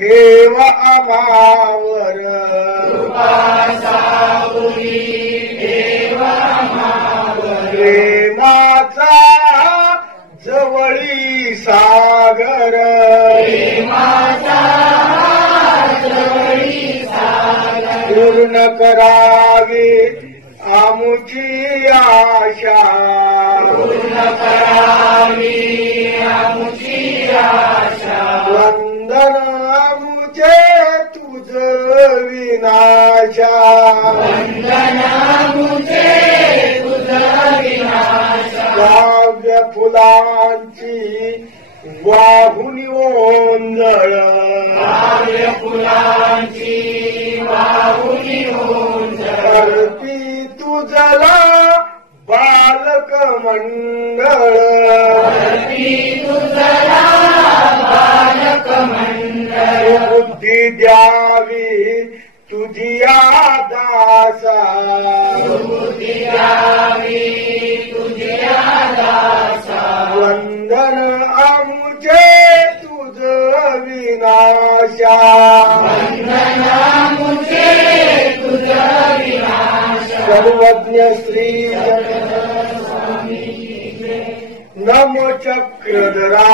ठेव आम्हावर प्रेमाचा जवळी सागर पूर्ण करावी आमुची आशा वंदन आमुचे तुझ विनाशा काव्य फुलांची वाहुनी ओंजळ अर्पी तुझला बालक मंडळ बुद्धी द्यावी तुझी दासा वंदन आमुचे तुझ विनाशा सर्वज्ञ श्री नमो चक्रधरा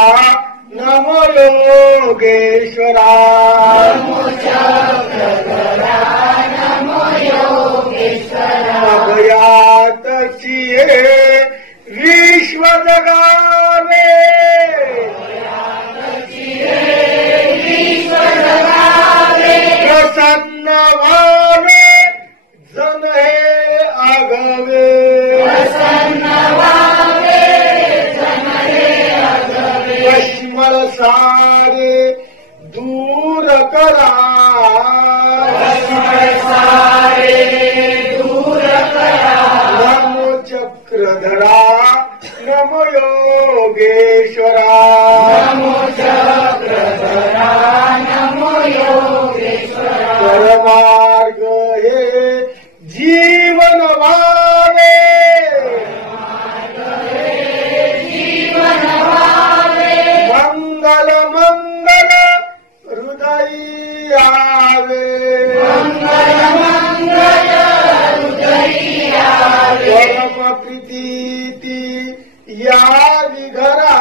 नमो योगेश्वरा अभयातची विश्व जगावे प्रसन्न व्हावे जन हे आगवे कश्मल सारे दूर करा नमो चक्रधरा नमो योगेश्वरा परमार्ग हे जीवन वावे मंगल मंगल हृदय आवे परम प्रीती या विघरा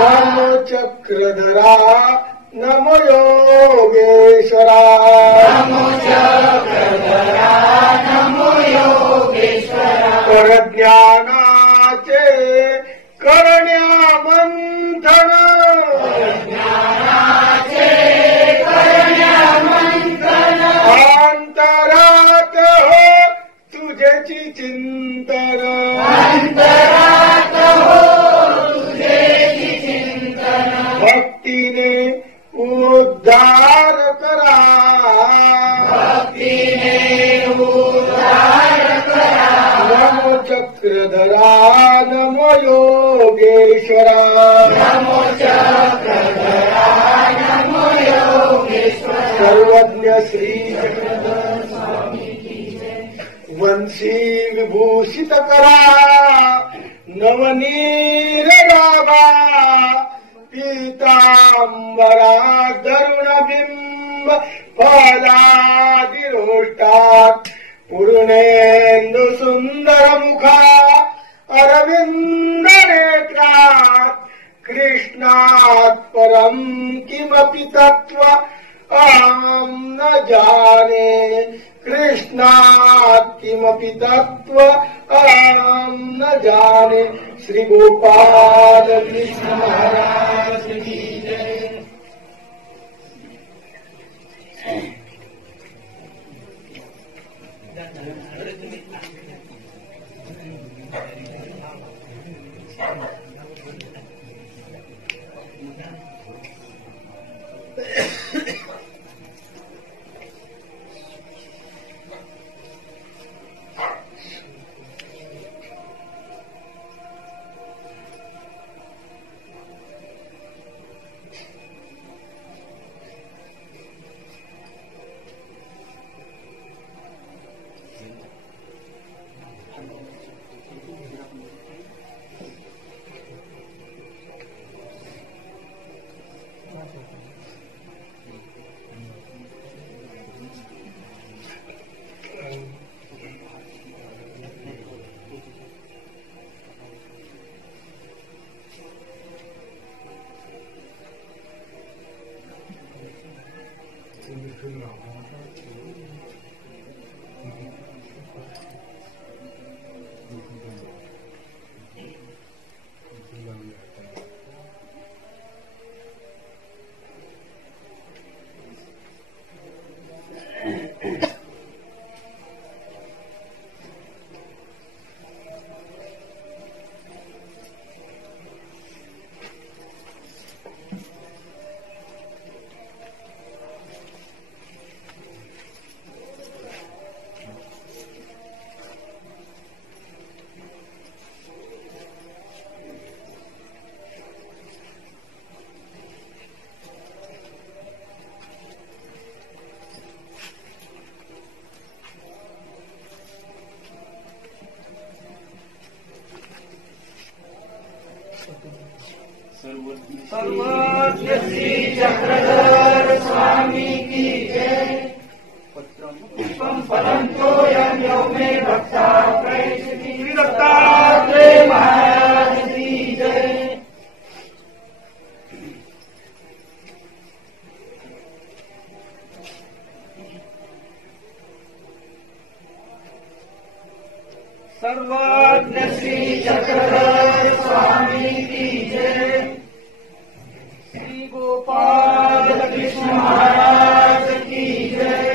नमो चक्रधरा नमो योगेश्वरा परज्ञानाचे करण्या मंथन अंतरात हो तुझेची चिंतन भक्तीने उद्धार करा नमो चक्रधरा नमो योगेश्वरा सर्वज्ञ श्री वंशी विभूषित करा नवनीर गाभा पीतांबरा दरुण बिंब फलादिरोष्टात पूर्णेंदु सुंदर मुखा अरविंद नेत्रात कृष्णात परम किमपि तत्व अहं न जाने कृष्णात किमपि तत्व अहं न जाने श्री गोपाल कृष्ण महाराज की जय। सर्वज्ञ श्री चक्रधर स्वामी की जय। पुष्पम फलम तोयं यो मे भक्ता प्रयच्छति। श्री दत्तात्रेय महाराज की जय। सर्वज्ञ श्री चक्रधर स्वामी की जय। श्री गोपाल कृष्ण महाराज की जय।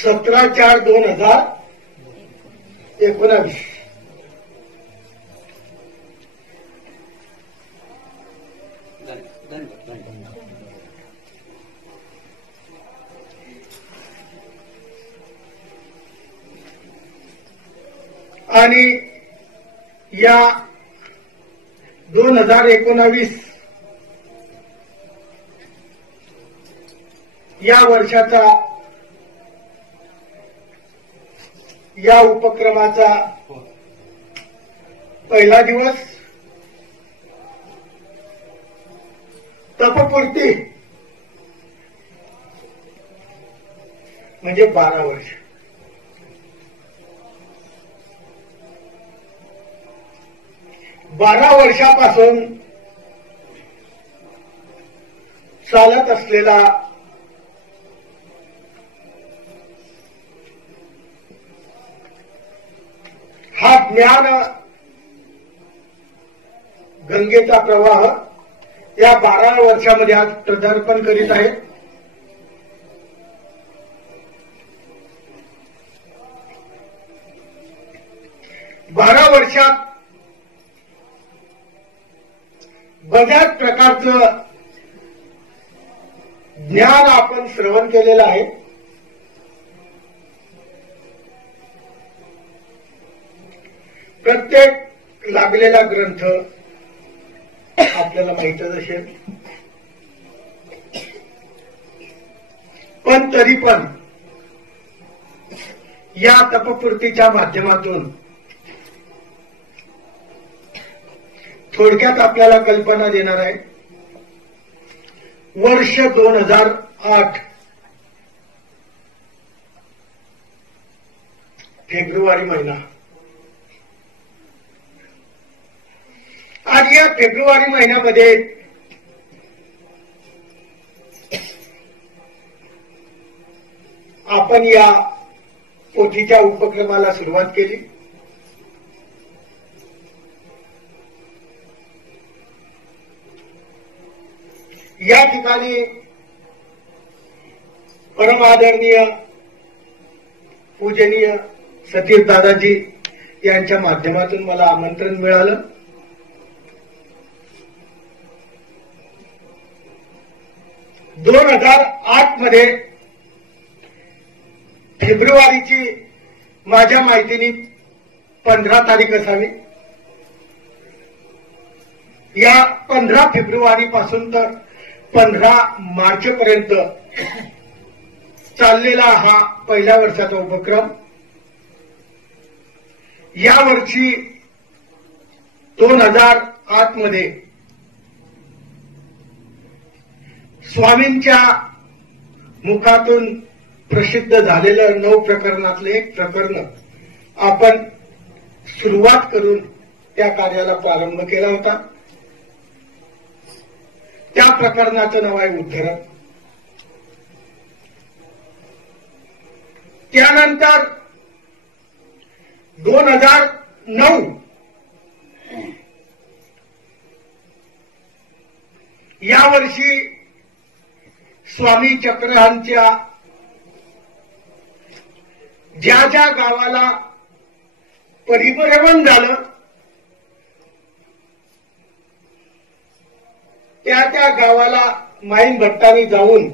सतरा 4/2019 आणि या 2019 या वर्षाचा या उपक्रमाचा पहिला दिवस तपपूर्ती म्हणजे 12 वर्ष. बारा वर्षापासून चालत असलेला हा ज्ञान गंगेचा प्रवाह या 12 वर्षामध्ये आज प्रदार्पण करीत आहे. बारा वर्षात बऱ्याच प्रकारचं ज्ञान आपण श्रवण केलेलं आहे. प्रत्येक लागलेला ग्रंथ आपल्याला माहीतच असेल, पण तरी पण या तपपूर्तीच्या माध्यमातून थोडक्यात आपल्याला कल्पना देणार आहे. वर्ष 2008 फेब्रुवारी महिना. आज या फेब्रुवारी महिन्यामध्ये आपण या पोथीच्या उपक्रमाला सुरुवात केली. या ठिकाणी परमादरणीय पूजनीय सतीश दादाजी यांच्या माध्यमातून मला आमंत्रण मिळालं. दोन 2008 मध्ये फेब्रुवारीची माझ्या माहितीने 15 तारीख असावी. या 15 फेब्रुवारी पासून तर 15 मार्च पर्यंत चाललेला हा पहिल्या वर्षाचा उपक्रम या वर्षी 2008 मध्ये स्वामींच्या मुखातून प्रसिद्ध झालेलं 9 प्रकरणातलं एक प्रकरण आपण सुरुवात करून त्या कार्याला प्रारंभ केला होता. त्या प्रकरणाचं नाव आहे उद्धरण. त्यानंतर 2009 यावर्षी स्वामी चक्रहांच्या ज्या ज्या गावाला परिभ्रमण झालं त्या त्या गावाला माईन भट्टांनी जाऊन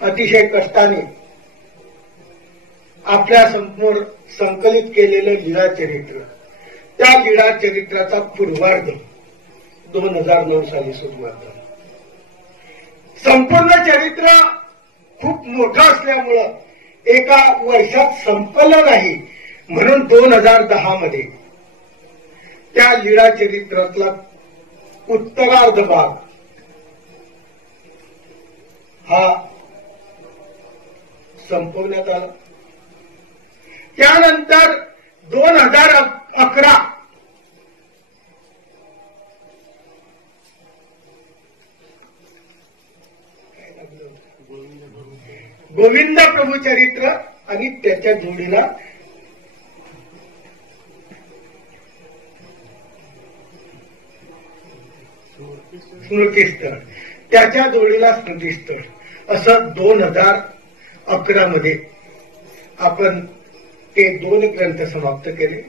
अतिशय कष्टाने आपल्या समोर संकलित केलेलं लीळा चरित्र, त्या लीळा चरित्राचा पूर्वार्ध 2009 साली सुरुवात झाला. संपूर्ण चरित्र खूप मोठं असल्यामुळं एका वर्षात संपलं नाही, म्हणून 2010 मध्ये त्या लीळा चरित्रातला उत्तरार्ध भाग हा संपवण्यात आला. त्यानंतर 2011 गोविंद प्रभू चरित्र आणि त्याच्या जोडीला स्मृतीस्थळ, त्याच्या जोडीला स्मृतीस्थळ असं 2011 मध्ये आपण ते 2 ग्रंथ समाप्त केले.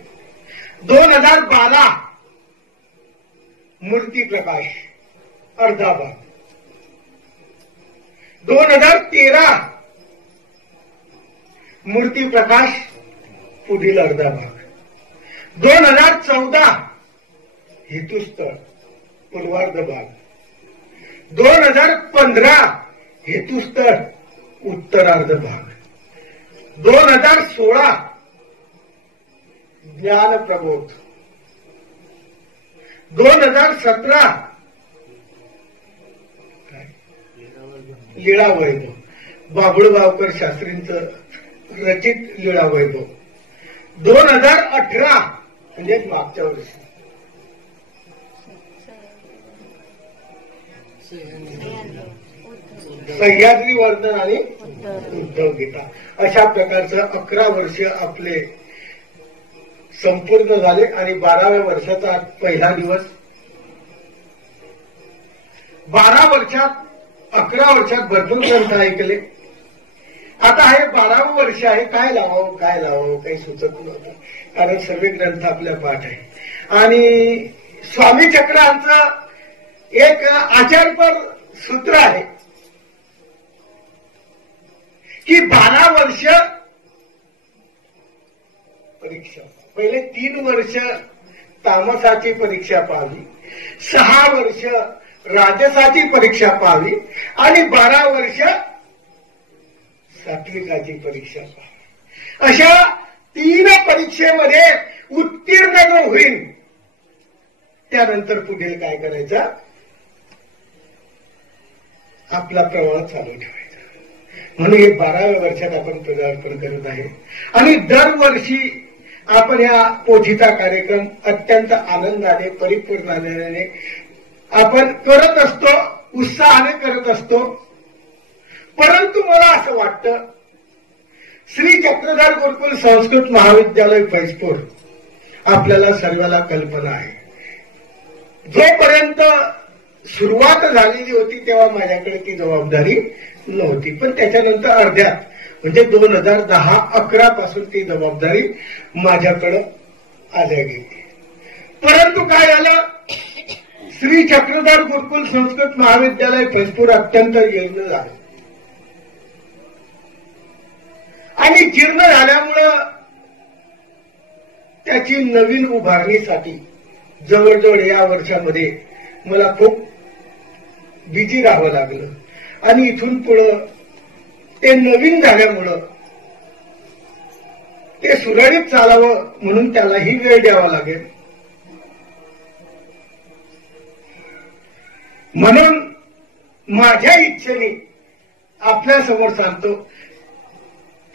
2012 मूर्ती प्रकाश अर्धा भाग, 2013 मूर्ती प्रकाश पुढील अर्धा भाग, 2014 हेतुस्थळ पूर्वार्ध भाग, 2015 हेतुस्थळ उत्तरार्ध भाग, 2016 ज्ञान प्रबोध, 2017 लीळा वैभव, बाबुळगावकर शास्त्रींचं रचित लीळा वैभव, 2018 म्हणजे मागच्या वर्षी सह्याद्री वर्णन आणि उद्धव गीता अशा प्रकारचं 11 वर्ष आपले संपूर्ण झाले आणि 12व्या वर्षाचा पहिला दिवस. 12 वर्षात 11 वर्षात भरपूर ग्रंथ ऐकले. आता हे 12वं वर्ष आहे, काय लावावं काही सुचत नव्हतं, कारण सर्व ग्रंथ आपल्या पाठ आहे. आणि स्वामी चक्रांचं एक आचारपर सूत्र आहे की 12 वर्ष परीक्षा. पहिले 3 वर्ष तामसाची परीक्षा पाहावी, 6 वर्ष राजसाची परीक्षा पाहावी आणि 12 वर्ष सात्विकाची परीक्षा पाहावी. अशा 3 परीक्षेमध्ये उत्तीर्ण जो होईल त्यानंतर पुढे काय करायचं, आपला प्रवास चालू ठेवायचा. म्हणून हे 12व्या वर्षात आपण पदार्पण करत आहे आणि दरवर्षी आपण या पोथीचा कार्यक्रम अत्यंत आनंदाने परिपूर्णाने आपण करत असतो, उत्साहाने करत असतो. परंतु मला असं वाटतं श्री चक्रधर गुरुकुल संस्कृत महाविद्यालय फैजपूर आपल्याला सर्वांना कल्पना आहे. जोपर्यंत सुरुवात झालेली होती तेव्हा माझ्याकडे ती जबाबदारी नव्हती, पण त्याच्यानंतर अर्ध्यात म्हणजे 2010-11 पासून ती जबाबदारी माझ्याकडे आल्या गेली. परंतु काय झालं, श्री चक्रधर गुरुकुल संस्कृत महाविद्यालय फैजपूर अत्यंत जीर्ण झालं आणि जीर्ण झाल्यामुळं त्याची नवीन उभारणीसाठी जवळजवळ या वर्षामध्ये मला खूप बिझी राहावं लागलं आणि इथून पुढं ते नवीन झाल्यामुळं ते सुरळीत चालावं म्हणून त्यालाही वेळ द्यावा लागेल. म्हणून माझ्या इच्छेने आपल्या समोर सांगतो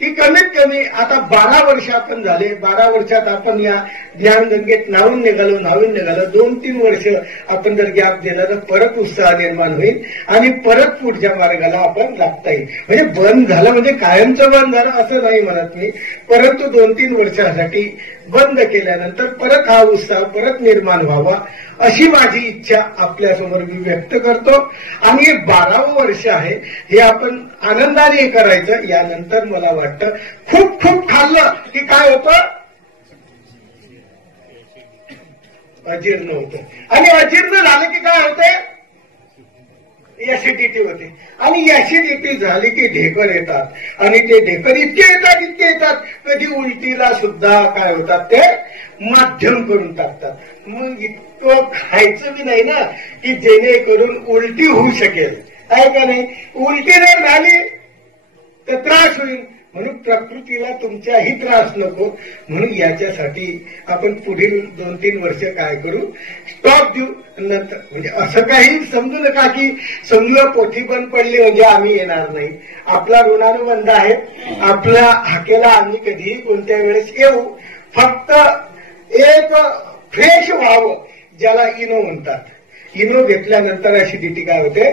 की कमीत कमी आता 12 वर्ष आपण झाले. 12 वर्षात आपण या ज्ञानगंगेत नावून निघालो 2-3 वर्ष आपण जर गॅप दिला तर परत उत्साह निर्माण होईल आणि परत पुढच्या मार्गाला आपण लागता येईल. म्हणजे बंद झालं म्हणजे कायमचं बंद झालं असं नाही म्हणत मी, परंतु 2-3 वर्षासाठी बंद केल्यानंतर परत हा उत्साह परत निर्माण व्हावा अशी माझी इच्छा आपल्यासमोर मी व्यक्त करतो. आणि हे 12वं वर्ष आहे, हे आपण आनंदाने करायचं. यानंतर मला वाटतं खूप खूप खाल्लं की काय होतं, अजीर्ण होतं. आणि अजीर्ण झालं की काय होते, ऍसिडिटी होते. आणि ऍसिडिटी झाली की ढेकर येतात आणि ते ढेकर इतके येतात कधी उलटीला सुद्धा काय होतात ते माध्यम करून टाकतात. मग इतकं खायचं बी नाही ना की जेणेकरून उलटी होऊ शकेल, आहे का नाही. उलटी जर झाली तर त्रास होईल. म्हणून प्रकृतीला तुमच्याही त्रास नको, म्हणून याच्यासाठी आपण पुढील 2-3 वर्ष काय करू, स्टॉप देऊ. नंतर म्हणजे असं काही समजू नका की समजा पोथी बंद पडली म्हणजे आम्ही येणार नाही. आपला ऋणानुबंध आहे, आपल्या हाकेला आम्ही कधीही कोणत्या वेळेस येऊ. फक्त एक फ्रेश व्हावं, ज्याला इनो म्हणतात. इनो घेतल्यानंतर ऍसिडिटी काय होते,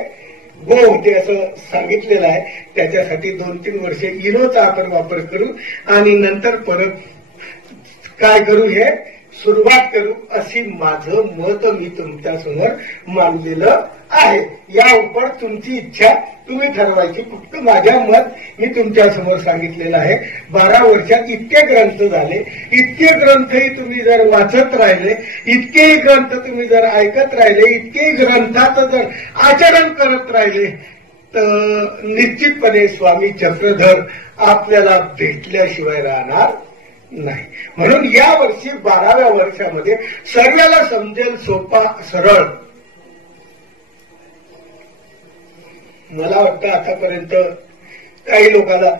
गो होते असं सांगितलेलं आहे. त्याच्यासाठी 2-3 वर्ष इनोचा आपण वापर करू आणि नंतर परत काय करू, हे सुरुवात करू अशी माझं मत मी तुमच्यासमोर मांडलेलं आहे. या उपर तुमची इच्छा तुम्ही ठरवायची. फक्त माझ्या मत मी तुमच्यासमोर सांगितलेलं आहे. 12 वर्षात इतके ग्रंथ झाले, इतके ग्रंथही तुम्ही जर वाचत राहिले, इतकेही ग्रंथ तुम्ही जर ऐकत राहिले, इतकेही ग्रंथाचं जर आचरण करत राहिले तर निश्चितपणे स्वामी चक्रधर आपल्याला भेटल्याशिवाय राहणार नाही. म्हणून या वर्षी 12व्या वर्षामध्ये सर्वाला समजेल, सोपा, सरळ. मला वाटतं आतापर्यंत काही लोकांना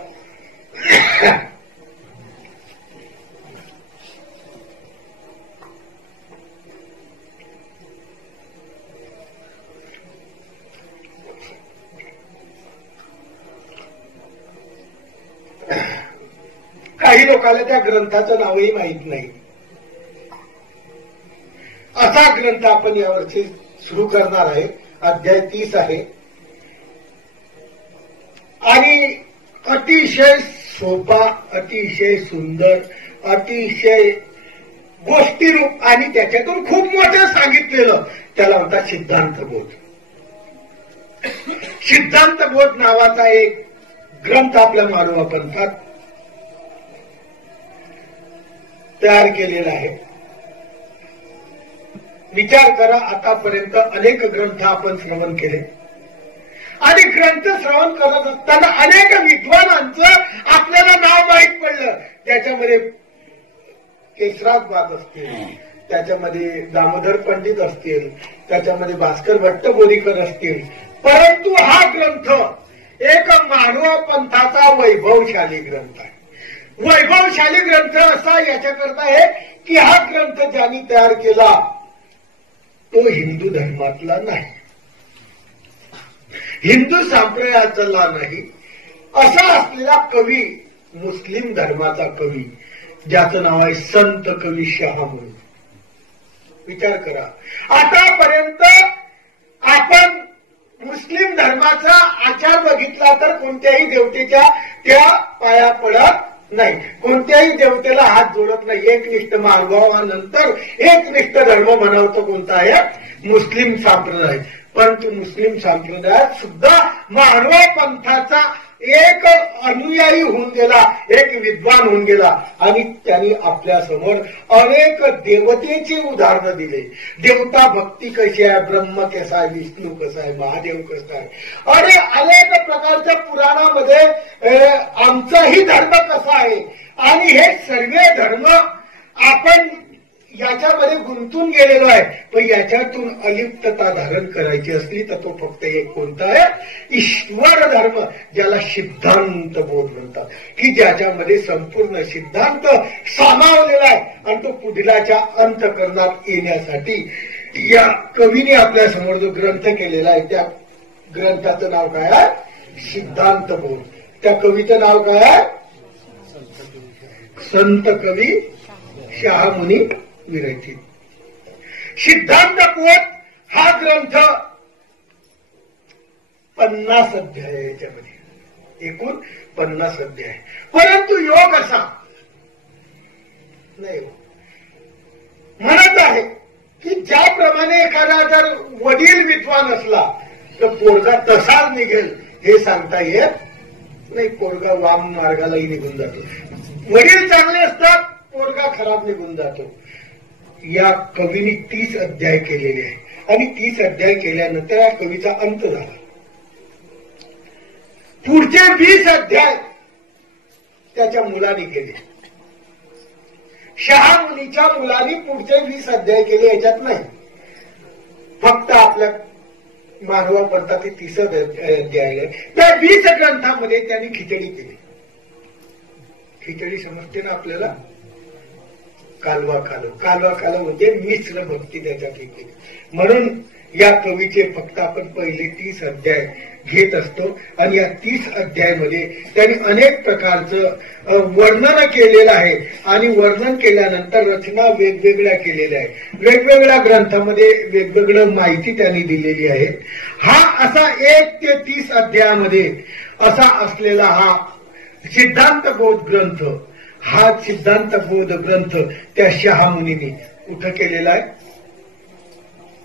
त्या ग्रंथाचं नावही माहीत नाही. असा ग्रंथ आपण यावर्षी सुरू करणार आहे. अध्याय 30 आहे आणि अतिशय सोपा, अतिशय सुंदर, अतिशय गोष्टीरूप आणि त्याच्यातून खूप मोठं सांगितलेलं, त्याला म्हणतात सिद्धांतबोध. सिद्धांतबोध नावाचा एक ग्रंथ आपल्या मानवा पंथात तयार केलेला आहे. विचार करा, आतापर्यंत अनेक ग्रंथ आपण श्रवण केले आणि ग्रंथ श्रवण करत असताना अनेक विद्वानांचं आपल्याला नाव माहीत पडलं. त्याच्यामध्ये केशराज बात असतील, त्याच्यामध्ये दामोदर पंडित असतील, त्याच्यामध्ये भास्कर भट्ट बोरीकर असतील. परंतु हा ग्रंथ एक मानव पंथाचा वैभवशाली ग्रंथ आहे. वैभवशाली ग्रंथ असा याच्याकरता आहे की हा ग्रंथ ज्यांनी तयार केला तो हिंदू धर्मातला नाही, हिंदू संप्रदायातला नाही. असा असलेला कवी, मुस्लिम धर्माचा कवी, ज्याचं नाव आहे संत कवी शाह म्हणून. विचार करा, आतापर्यंत आपण मुस्लिम धर्माचा आचार बघितला तर कोणत्याही देवतेच्या त्या पाया पडत नाही, कोणत्याही देवतेला हात जोडत नाही. एकनिष्ठ मार्गानंतर एकनिष्ठ धर्म म्हणावतो कोणता आहे, मुस्लिम संप्रदाय. परंतु मुस्लिम संप्रदायात सुद्धा मानव पंथाचा एक अनुयायी होऊन गेला, एक विद्वान होऊन गेला आणि त्यांनी आपल्या समोर अनेक देवतेची उदाहरणं दिले. देवता भक्ती कशी आहे, ब्रह्म कसा आहे, विष्णू कसा आहे, महादेव कसा आहे, आणि अनेक प्रकारच्या पुराणामध्ये आमचाही धर्म कसा आहे. आणि हे सर्व धर्म आपण याच्यामध्ये गुंतून गेलेलो आहे, पण याच्यातून अलिप्तता धारण करायची असली तर तो फक्त एक कोणता आहे, ईश्वर धर्म, ज्याला सिद्धांत बोध म्हणतात, की ज्याच्यामध्ये संपूर्ण सिद्धांत सामावलेला आहे आणि तो पुढल्याच्या अंतःकरणात येण्यासाठी या कवीने आपल्या समोर जो ग्रंथ केलेला आहे त्या ग्रंथाचं नाव काय आहे, सिद्धांत बोध. त्या कवीचं नाव काय आहे, संत कवी शहामुनी विरचित सिद्धांत बोध. हा ग्रंथ 50 अध्याय आहे, याच्यामध्ये एकूण 50 अध्याय. परंतु योग असा नाही म्हणत आहे की ज्याप्रमाणे एखादा जर वडील विद्वान असला तर पोरगा तसाच निघेल हे सांगता येत नाही. पोरगा वाम मार्गालाही निघून जातो. वडील चांगले असतात, पोरगा खराब निघून जातो. या कवीने 30 अध्याय केलेले आहे आणि 30 अध्याय केल्यानंतर या कवीचा अंत झाला. पुढचे 20 अध्याय त्याच्या मुलाने केले. शहामुनीच्या मुलांनी पुढचे 20 अध्याय केले. याच्यात नाही, फक्त आपल्या मानवा पडता ते 30 अध्याय आहे. त्या 20 ग्रंथामध्ये त्यांनी खिचडी केली. खिचडी समजते ना आपल्याला, कालवा कालव म्हणजे मिश्र भक्ती त्याच्यात केली. म्हणून या कवीचे फक्त आपण पहिले 30 अध्याय घेत असतो आणि या 30 अध्यायामध्ये त्यांनी अनेक प्रकारचं वर्णन केलेलं आहे आणि वर्णन केल्यानंतर रचना वेगवेगळ्या केलेल्या आहेत. वेगवेगळ्या ग्रंथामध्ये वेगवेगळं माहिती त्यांनी दिलेली आहे. हा असा 1 ते 30 अध्यायामध्ये असा असलेला हा सिद्धांत बोध ग्रंथ, हा सिद्धांत बोध ग्रंथ त्या शहामुनीने कुठं केलेला आहे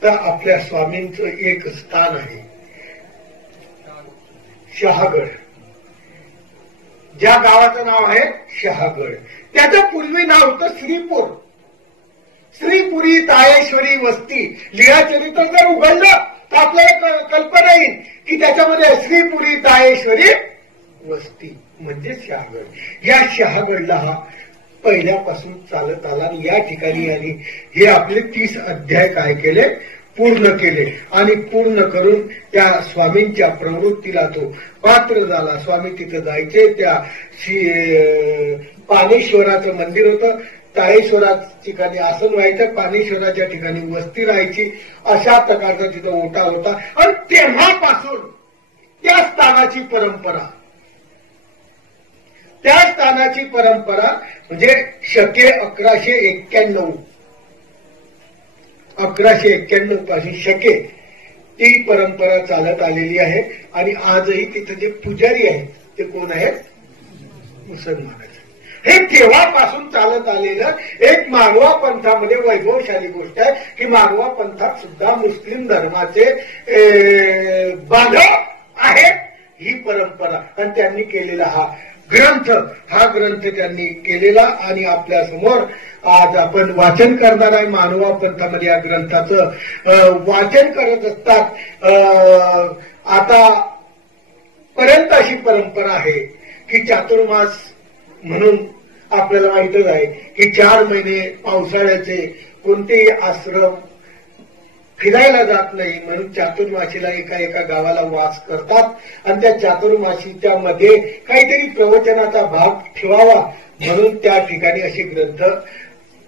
तर आपल्या स्वामींचं एक स्थान आहे शहागड. ज्या गावाचं नाव आहे शहागड, त्याचं पूर्वी नाव होतं श्रीपूर. श्रीपुरी तायेश्वरी वस्ती. लीळाचरित्र जर उघडलं तर आपल्याला कल्पना येईल की त्याच्यामध्ये श्रीपुरी तायेश्वरी वस्ती म्हणजे शहागड. या शहागडला हा पहिल्यापासून चालत आला आणि या ठिकाणी आणि हे आपले 30 अध्याय काय केले, पूर्ण केले आणि पूर्ण करून त्या स्वामींच्या प्रवृत्तीला तो पात्र झाला. स्वामी तिथं जायचे. त्या पानेश्वराचं मंदिर होतं. ताळेश्वरा ठिकाणी आसन व्हायचं, पानेश्वराच्या ठिकाणी वस्ती राहायची. अशा प्रकारचा तिथं ओटा होता आणि तेव्हापासून त्या स्थानाची परंपरा, त्या स्थानाची परंपरा म्हणजे शके 1191 पासून शके ती परंपरा चालत आलेली आहे. आणि आजही तिथे जे पुजारी आहेत ते कोण आहेत, मुसलमान. हे केव्हापासून चालत आलेलं एक मारवा पंथामध्ये वैभवशाली गोष्ट आहे की मारवा पंथात सुद्धा मुस्लिम धर्माचे बांधव आहेत ही परंपरा. आणि त्यांनी केलेला हा ग्रंथ त्यांनी केलेला आणि आपल्या समोर आज आपण वाचन करणार आहे. मानवा पंथामध्ये या ग्रंथाचं वाचन करत असतात. आता पर्यंत अशी परंपरा आहे की चातुर्मास म्हणून आपल्याला माहितच आहे की 4 महिने पावसाळ्याचे कोणतेही आश्रम फिरायला जात नाही. म्हणून चातुर्माशीला एका गावाला वास करतात आणि त्या चातुर्माशीच्या मध्ये काहीतरी प्रवचनाचा भाग ठेवावा म्हणून त्या ठिकाणी असे ग्रंथ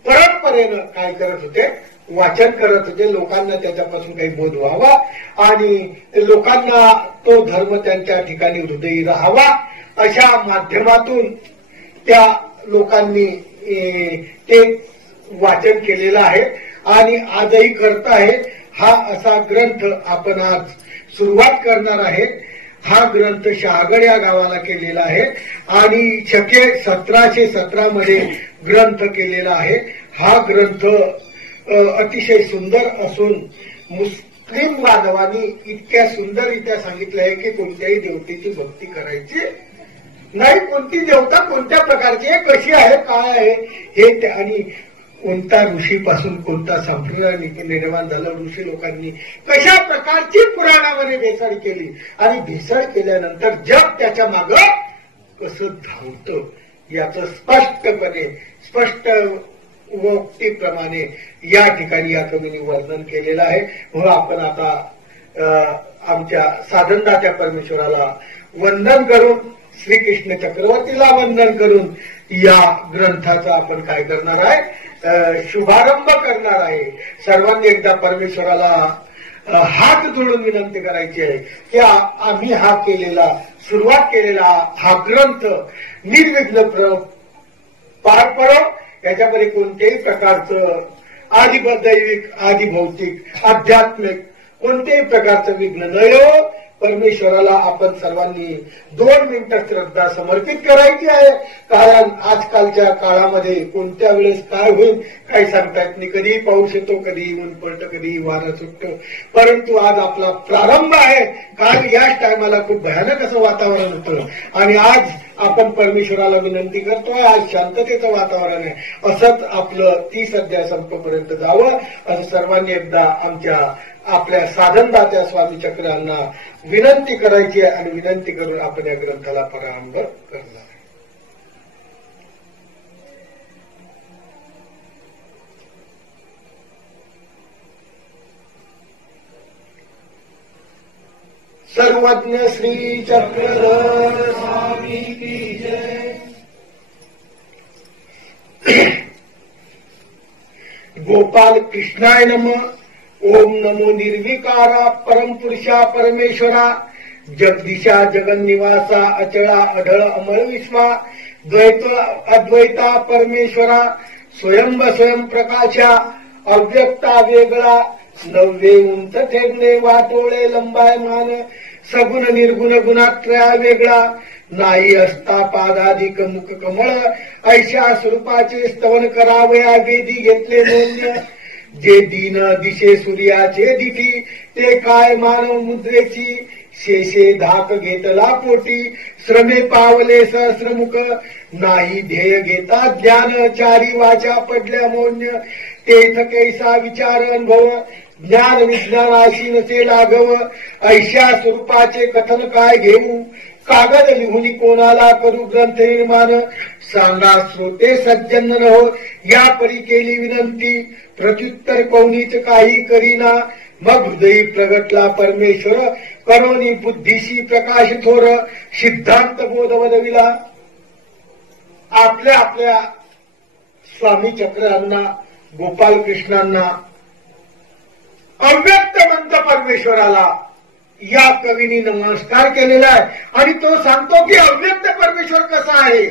परंपरेनं काय करत होते, वाचन करत होते. लोकांना त्याच्यापासून काही बोध व्हावा आणि लोकांना तो धर्म त्यांच्या ठिकाणी हृदयी राहावा अशा माध्यमातून त्या लोकांनी ते वाचन केलेलं आहे आणि आजही करत आहे. हा असा ग्रंथ आपण आज सुरुवात करणार आहे. हा ग्रंथ शहागड या गावाला केलेला आहे आणि शके 1717 मध्ये ग्रंथ केलेला आहे. हा ग्रंथ अतिशय सुंदर असून मुस्लिम बांधवांनी इतक्या सुंदररित्या सांगितलं आहे की कोणत्याही देवतेची भक्ती करायची नाही. कोणती देवता कोणत्या प्रकारची आहे, कशी आहे, काय आहे हे, आणि कोणत्या ऋषीपासून कोणता संप्रदाय निर्माण झाला, ऋषी लोकांनी कशा प्रकारची पुराणामध्ये भेसळ केली आणि भेसळ केल्यानंतर जग त्याच्या मागं कसं धावतं याचं स्पष्ट वक्तीप्रमाणे या ठिकाणी या कवीने वर्णन केलेलं आहे. म्हणून आपण आता आमच्या साधनदात्या परमेश्वराला वंदन करून, श्रीकृष्ण चक्रवर्तीला वंदन करून या ग्रंथाचा आपण काय करणार आहे, शुभारंभ करणार आहे. सर्वांनी एकदा परमेश्वराला हात जोडून विनंती करायची आहे की आम्ही हा केलेला, सुरुवात केलेला हा ग्रंथ निर्विघ्न पार पडो. याच्यामध्ये कोणत्याही प्रकारचं आदिदैविक, आदिभौतिक, आध्यात्मिक कोणत्याही प्रकारचं विघ्न न येऊ. परमेश्वराला आपण सर्वांनी 2 मिनिटं श्रद्धा समर्पित करायची आहे. कारण आजकालच्या काळामध्ये कोणत्या वेळेस काय होईल काही सांगता येत नाही. कधीही पाऊस येतो, कधीही ऊन पडतं, कधीही वारा सुटतं. परंतु आज आपला प्रारंभ आहे. काल याच टायमाला खूप भयानक असं वातावरण होतं आणि आज आपण परमेश्वराला विनंती करतोय, आज शांततेचं वातावरण आहे. असंच आपलं 30 अध्याय संपेपर्यंत जावं असं सर्वांनी एकदा आपल्या साधनदात्या स्वामी चक्रांना विनंती करायची आहे आणि विनंती करून आपण या ग्रंथाला प्रारंभ करणार आहे. सर्वज्ञ श्री चक्रधर स्वामी की जय. गोपाल कृष्णाय नमः. ओम नमो निर्विकारा परमपुरुषा परमेश्वरा. जगदीशा जगन्निवासा अचळा अढळ अमळ विश्वा. द्वैत अद्वैता परमेश्वरा. स्वयंभ स्वयंप्रकाशा. अव्यक्ता वेगळा. नव्हे उंच ठेवणे वाटोळे लंबायमान. सगुण निर्गुण गुणात्रया वेगळा. नाही असता पादाधिक मुख कमळ. ऐशा स्वरूपाचे स्तवन करावया वेदी घेतले नोंद. जे दीन दिशे सूर्याचे दिठी. ते काय मानव मुद्रेची. शेषे धाक घेतला पोटी. श्रमे पावले सहस्रमुख. नाही ध्येय घेता ज्ञान. चारी वाचा पडल्या मौन्य. तेथ कैसा विचार अनुभव. ज्ञान विज्ञानाशी नसे लाघव. ऐशा स्वरूपाचे कथन काय घेऊ. कागद लिहून कोणाला करू ग्रंथ निर्माण. सांगा श्रोते सज्जन न हो या परी केली विनंती. प्रत्युत्तर कोणीच काही करीना. मग हृदयी प्रगटला परमेश्वर. करोनी बुद्धीशी प्रकाश थोर. सिद्धांत बोध वदविला. आपल्या स्वामी चक्रांना, गोपाल कृष्णांना, अव्यक्त मंत परमेश्वराला या कवीने नमस्कार केलेला आहे. आणि तो सांगतो की अव्यक्त परमेश्वर कसा आहे.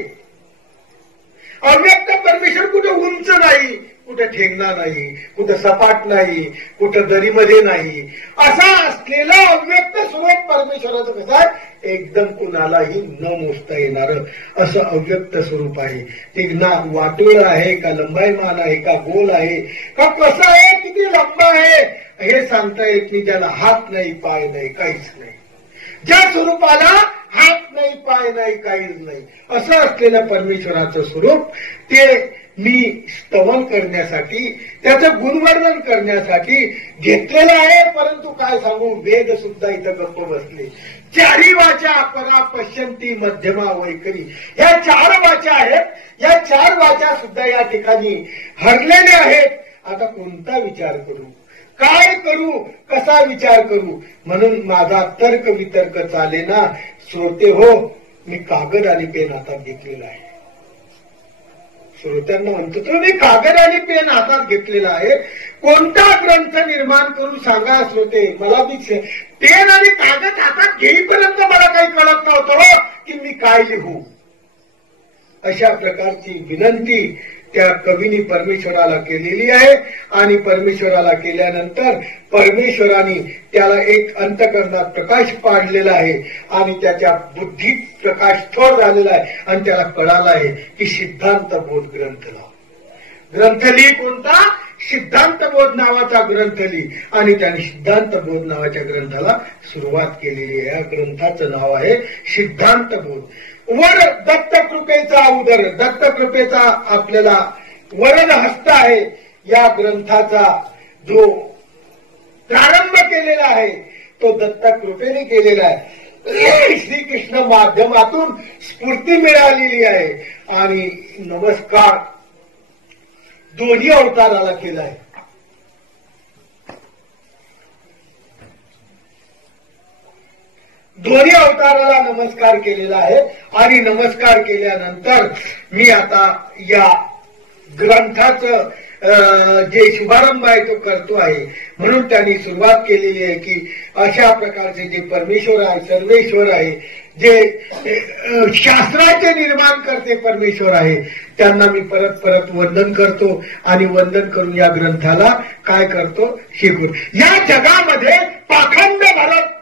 अव्यक्त परमेश्वर कुठं उंच नाही, कुठं ठेंगणा नाही, कुठं सपाट नाही, कुठं दरीमध्ये नाही. असा असलेला अव्यक्त स्वरूप परमेश्वराचं कसं आहे, एकदम कुणालाही न मोजता येणार असं अव्यक्त स्वरूप आहे. ते ना वाटोळ आहे का लंबाईमान आहे का गोल आहे का कसं आहे, किती लंब आहे हे सांगता येत नाही. ज्याला हात नाही पाय नाही काहीच नाही, ज्या स्वरूपाला हात नाही पाय नाही काहीच नाही असं असलेलं परमेश्वराचं स्वरूप ते मी स्तवन करण्यासाठी, त्याचं गुणवर्णन करण्यासाठी घेतलेलं आहे. परंतु काय सांगू, वेद सुद्धा इथं गप्प बसले. चारी वाचा परा पश्यंती मध्यमा वैखरी, या 4 वाचा आहेत. या 4 वाचा सुद्धा या ठिकाणी हरलेल्या आहेत. आता कोणता विचार करू, काय करू, कसा विचार करू, म्हणून माझा तर्क वितर्क चालेना. श्रोते हो, मी कागद आणि पेन हातात घेतलेला आहे. श्रोत्यांना म्हणतो तर मी कागद आणि पेन हातात घेतलेला आहे. कोणता ग्रंथ निर्माण करून सांगा श्रोते. मला बी पेन आणि कागद हातात घेईपर्यंत मला काही कळत नव्हतं की मी काय लिहू. अशा प्रकारची विनंती त्या कवीने परमेश्वराला केलेली आहे. आणि परमेश्वराला केल्यानंतर परमेश्वराने त्याला एक अंतःकरणात प्रकाश पाडलेला आहे आणि त्याच्या बुद्धीत प्रकाश थोर झालेला आहे. आणि त्याला कळाला आहे की सिद्धांत बोध ग्रंथ लाव. ग्रंथ लिही कोणता, सिद्धांत बोध नावाचा ग्रंथ लिही. आणि त्याने सिद्धांत बोध नावाच्या ग्रंथाला सुरुवात केलेली आहे. या ग्रंथाचं नाव आहे सिद्धांत बोध. वर दत्तकृपेचा उदर, दत्तकृपेचा आपल्याला वरद हस्त आहे. या ग्रंथाचा जो प्रारंभ केलेला आहे तो दत्तकृपेने केलेला आहे. श्रीकृष्ण माध्यमातून स्फूर्ती मिळालेली आहे. आणि नमस्कार दोन्ही अवताराला केलाय. दोन्ही अवताराला नमस्कार केलेला आहे. आणि नमस्कार केल्यानंतर मी आता या ग्रंथाचं जे शुभारंभ आहे तो करतो आहे. म्हणून त्यांनी सुरुवात केलेली आहे की अशा प्रकारचे जे परमेश्वर आहे, सर्वेश्वर आहे, जे शास्त्राचे निर्माण करते परमेश्वर आहे, त्यांना मी परत परत वंदन करतो. आणि वंदन करून या ग्रंथाला काय करतो, शिकून. या जगामध्ये पाखंड भरत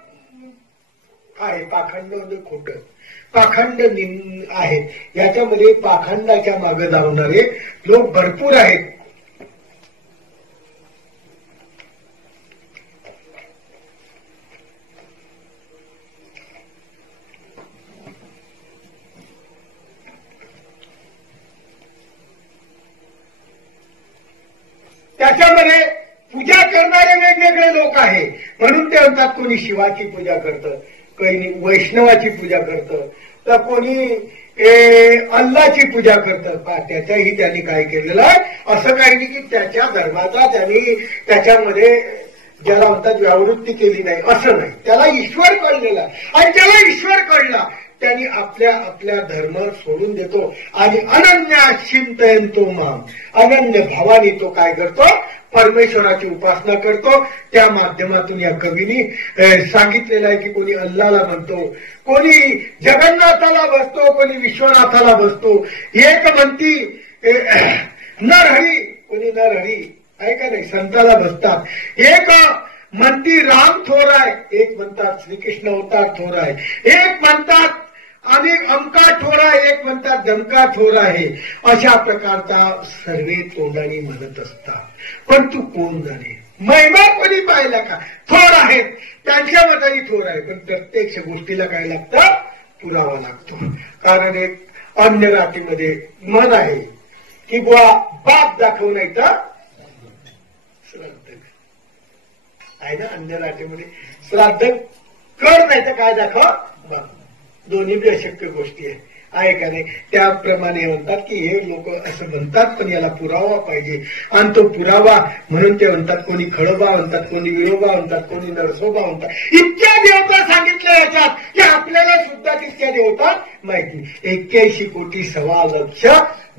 आहे. पाखंड म्हणजे खोटं, पाखंड आहेत. याच्यामध्ये पाखंडाच्या मागे धावणारे लोक भरपूर आहेत. त्याच्यामध्ये पूजा करणारे वेगवेगळे लोक आहे. म्हणून ते म्हणतात कोणी शिवाची पूजा करतं, कोणी वैष्णवाची पूजा करतं, तर कोणी अल्लाची पूजा करतं. त्याच्याही त्यांनी काय केलेलं आहे, असं काही नाही की त्याच्या धर्माचा त्यांनी त्याच्यामध्ये ज्याला म्हणतात व्यावृत्ती केली नाही, असं नाही. त्याला ईश्वर कळलेला. आणि ज्याला ईश्वर कळला त्यांनी आपल्या आपल्या धर्म सोडून देतो आणि अनन्या चिंतयंतो माम, अनन्य भावाने तो काय करतो, परमेश्वराची उपासना करतो. त्या माध्यमातून या कवीनी सांगितलेलं आहे की कोणी अल्लाला म्हणतो, कोणी जगन्नाथाला बसतो, कोणी विश्वनाथाला बसतो. एक म्हणती नरहरी, कोणी नरहरी आहे का नाही, संताला बसतात. एक म्हणती राम थोर आहे, एक म्हणतात श्रीकृष्ण अवतार थोर आहे, एक म्हणतात आणि अमका ठोर आहे, एक म्हणतात दमका ठोर आहे. अशा प्रकारचा सर्वे तोंडाने म्हणत असतात. पण तू कोण जाणे, महिमा कोणी पाहिला का. थोर आहेत, त्यांच्या मताने थोर आहे, पण प्रत्यक्ष गोष्टीला काय लागतं, पुरावा लागतो. कारण एक अन्य रातीमध्ये मन आहे की बुवा बाप दाखवू नाही तर श्राद्ध आहे ना. अन्य रातीमध्ये श्राद्ध कर नाही तर काय दाखव बाप, दोन्ही बी अशक्य गोष्टी आहे का नाही. त्याप्रमाणे म्हणतात की हे लोक असं म्हणतात, पण याला पुरावा पाहिजे. आणि तो पुरावा म्हणून ते म्हणतात, कोणी खळोबा म्हणतात, कोणी विळोबा म्हणतात, कोणी नरसोबा म्हणतात. इतक्या देवता सांगितल्या याच्यात की आपल्याला सुद्धा तितक्या देवता माहिती. 81 कोटी 1.25 लक्ष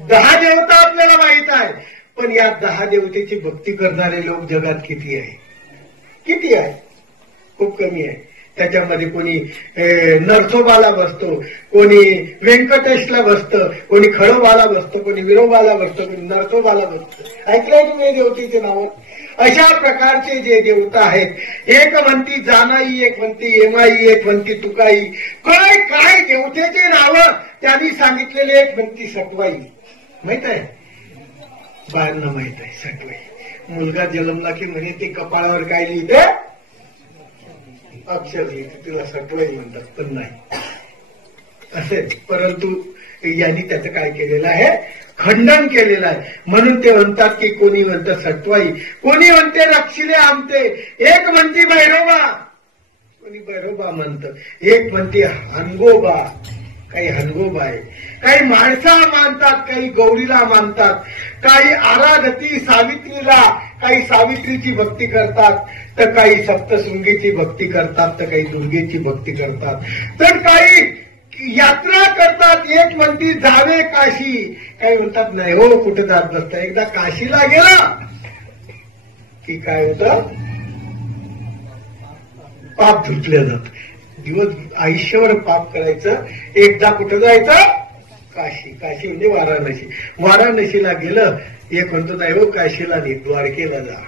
10 देवता आपल्याला माहित आहे. पण या 10 देवतेची भक्ती करणारे लोक जगात किती आहे, किती आहे, खूप कमी आहे. त्याच्यामध्ये कोणी नरसोबाला बसतो, कोणी व्यंकटेशला बसतं, कोणी खळोबाला बसतो, कोणी विरोबाला बसतो, कोणी नरसोबाला बसतं. ऐकलंय तुम्ही देवतेचे नाव. अशा प्रकारचे जे देवता आहेत, एक म्हणती जानाई, एक म्हणती येमाई, एक म्हणती तुकाई. काय काय देवतेचे नावं त्यांनी सांगितलेले. एक म्हणती सटवाई, माहित आहे, बायांना माहित आहे सटवाई. मुलगा जन्मला की म्हणे ते कपाळावर काय लिहिते, अक्षर लिहिते, तिला सटवाई म्हणतात. पण नाही असेच. परंतु यांनी त्याचं काय केलेलं आहे, खंडन केलेलं आहे. म्हणून ते म्हणतात की कोणी म्हणतं सटवाई, कोणी म्हणते रक्षिले आमते, एक म्हणते भैरोबा, कोणी भैरोबा म्हणतं, एक म्हणते हनगोबा, काही हनगोबा आहे. काही माणसा मानतात, काही गौरीला मानतात, काही आराधती सावित्रीला, काही सावित्रीची भक्ती करतात, तर काही सप्तशृंगीची भक्ती करतात, तर काही दुर्गेची भक्ती करतात, तर काही यात्रा करतात. एक म्हणती जावे काशी, काही म्हणतात नाही हो कुठे जात नसतं, एकदा काशीला गेला की काय होतं, पाप धुतलं जात. दिवस आयुष्यभर पाप करायचं, एकदा कुठं जायचं, काशी. काशी म्हणजे वाराणसी. वाराणसीला गेलं, एक म्हणतो नाही हो काशीला नाही, द्वारकेला जा.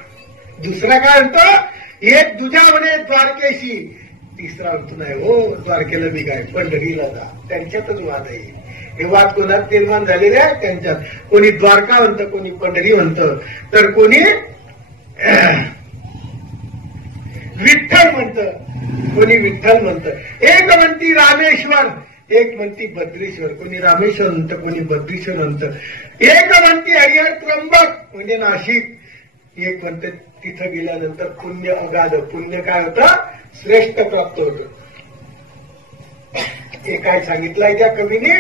दुसरा काय म्हणतो, एक दुजा म्हणे द्वारकेशी. तिसरा म्हणतो नाही हो द्वारकेला मी काय, पंढरीला जा. त्यांच्यातच वाद आहे. हे वाद कोणात निर्माण झालेले आहे, त्यांच्यात. कोणी द्वारका म्हणतं, कोणी पंढरी म्हणतं, तर कोणी विठ्ठल म्हणतं, कोणी विठ्ठल म्हणतं. एक म्हणती रामेश्वर, एक म्हणती बद्रीश्वर, कोणी रामेश्वर म्हणतं, कोणी बद्रीश्वर म्हणतं. एक म्हणती हरिहर त्र्यंबक म्हणजे नाशिक, एक म्हणतं तिथं गेल्यानंतर पुण्य अगाध, पुण्य काय होतं, श्रेष्ठ प्राप्त होतं. हे काय सांगितलंय त्या कवीने,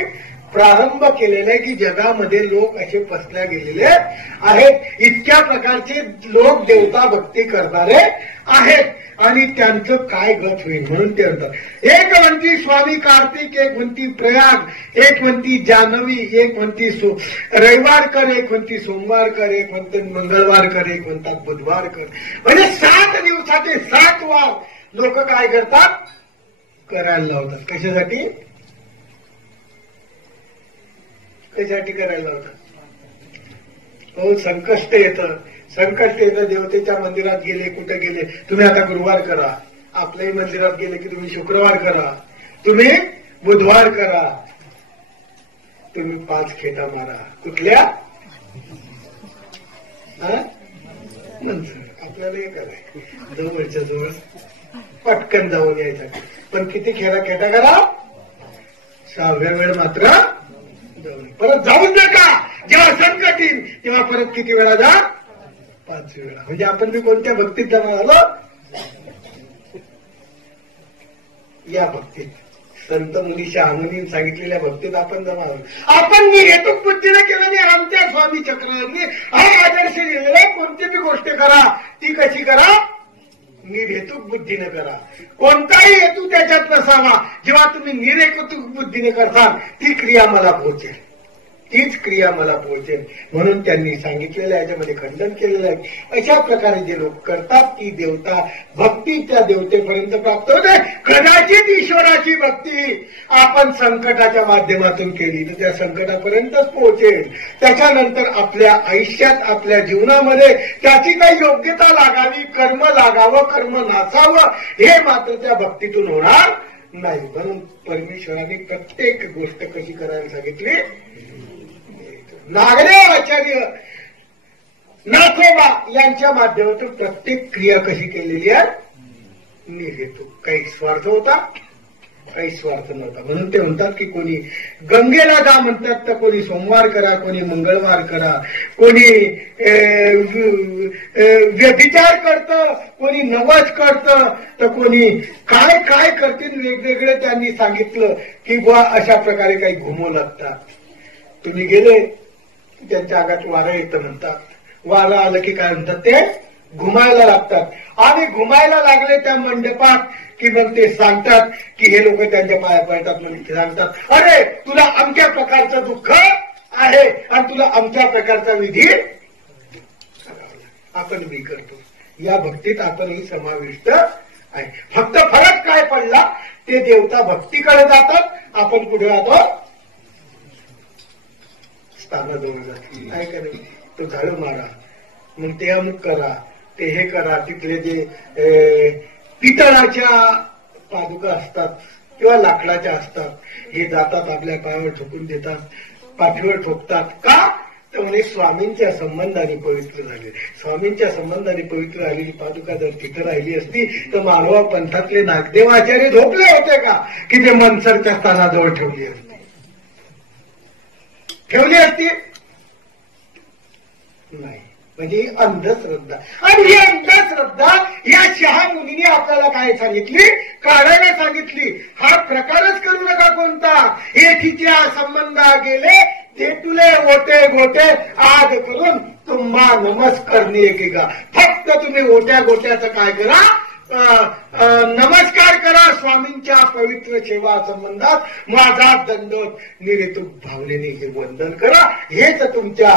प्रारंभ केलेला आहे की जगामध्ये लोक असे पसल्या गेलेले आहेत, इतक्या प्रकारचे लोक देवता भक्ती करणारे आहेत आणि त्यांचं काय गत होईल. म्हणून ते म्हणतात, एक म्हणती स्वामी कार्तिक, एक म्हणती प्रयाग, एक म्हणती जानवी, एक म्हणती रविवार कर, एक म्हणती सोमवार कर, एक म्हणते मंगळवार कर, एक म्हणतात बुधवार कर. म्हणजे 7 दिवसाचे 7 वार लोक काय करतात, करायला लावतात. कशासाठी करायला लावतात. हो, संकष्ट येतं देवतेच्या मंदिरात गेले, कुठे गेले, तुम्ही आता गुरुवार करा. आपल्याही मंदिरात गेले की तुम्ही शुक्रवार करा, तुम्ही बुधवार करा, तुम्ही 5 खेटा मारा. कुठल्या आपल्याला हे करायचं, जवळच्या जवळ पटकन जाऊन यायचं. पण किती खेटा करा, 6व्या वेळ मात्र जाऊन, परत जाऊन नका. जेव्हा संकट येईल तेव्हा परत किती वेळा जा, 5 वेळा. म्हणजे आपण मी कोणत्या भक्तीत जमा झालो, या भक्तीत, संत मुनी शहामुनी सांगितलेल्या भक्तीत आपण जमा झालो. आपण मी हेतुक बुद्धीने केलं नाही, आमच्या स्वामी चक्रांनी हा आदर्श दिलेला. कोणती बी गोष्ट करा ती कशी करा, निर्हेतुक बुद्धीने करा. कोणताही हेतू त्याच्यात नसावा. जेव्हा तुम्ही निर्हेतुक बुद्धीने करताल ती क्रिया मला पोहोचेल, तीच क्रिया मला पोहोचेल. म्हणून त्यांनी सांगितलेलं याच्यामध्ये खंडन केलेलं आहे. अशा प्रकारे जे लोक करतात ती देवता भक्ती त्या देवतेपर्यंत प्राप्त होते. कदाचित ईश्वराची भक्ती आपण संकटाच्या माध्यमातून केली तर त्या संकटापर्यंतच पोहोचेल. त्याच्यानंतर आपल्या आयुष्यात, आपल्या जीवनामध्ये त्याची काही योग्यता लागावी, कर्म लागावं, कर्म नासावं, हे मात्र त्या भक्तीतून होणार नाही. म्हणून परमेश्वराने प्रत्येक गोष्ट कशी करायला सांगितली. नागरे आचार्य नाथोबा यांच्या माध्यमातून प्रत्येक क्रिया कशी केलेली आहे, निर्हेतुक. काही स्वार्थ होता, काही स्वार्थ नव्हता. म्हणून ते म्हणतात की कोणी गंगेला जा म्हणतात तर कोणी सोमवार करा, कोणी मंगळवार करा, कोणी व्यभिचार करतं, कोणी नवस करतं, तर कोणी काय काय करतील. वेगवेगळे त्यांनी सांगितलं की बुवा अशा प्रकारे काही घुमू लागतात. तुम्ही गेले त्यांच्या अंगात वारं येतं म्हणतात. वारं आलं की काय म्हणतात, ते घुमायला लागतात. आणि घुमायला लागले त्या मंडपात की मग ते सांगतात की हे लोक त्यांच्या पाया पडतात. मग ते सांगतात, अरे तुला अमक्या प्रकारचं दुःख आहे आणि तुला अमक्या प्रकारचा विधी आपण मी करतो. या भक्तीत आपणही समाविष्ट आहे. फक्त फरक काय पडला, ते देवता भक्तीकडे जातात, आपण कुठे जातो, स्थानाजवळ जातो. काय करेल, तो झाडू मारा, मग ते अमुक करा, ते हे करा. तिथले जे पितळाच्या पादुका असतात किंवा लाकडाच्या असतात, हे जातात आपल्या पायावर ठोकून देतात, पाठीवर ठोकतात. का तर म्हणजे स्वामींच्या संबंधाने पवित्र झाले. स्वामींच्या संबंधाने पवित्र झालेली पादुका जर तिथं राहिली असती तर मानवा पंथातले नागदेवाचार्य झोपले होते का की ते मनसरच्या स्थानाजवळ ठेवली असती, नाही. म्हणजे अंधश्रद्धा. आणि ही अंधश्रद्धा या शहामुनीने आपल्याला काय सांगितली, काढायला सांगितली. हा प्रकारच करू नका कोणता. एकीच्या संबंधा गेले ते तुले ओटे गोटे आग करून तुम्हा नमस्कारणी एकेका. फक्त तुम्ही ओट्या गोट्याचं काय करा, नमस्कार करा. स्वामींच्या पवित्र सेवा संबंधात माझा दंडोत निर्हेतुक भावनेने हे वंदन करा. हेच तुमच्या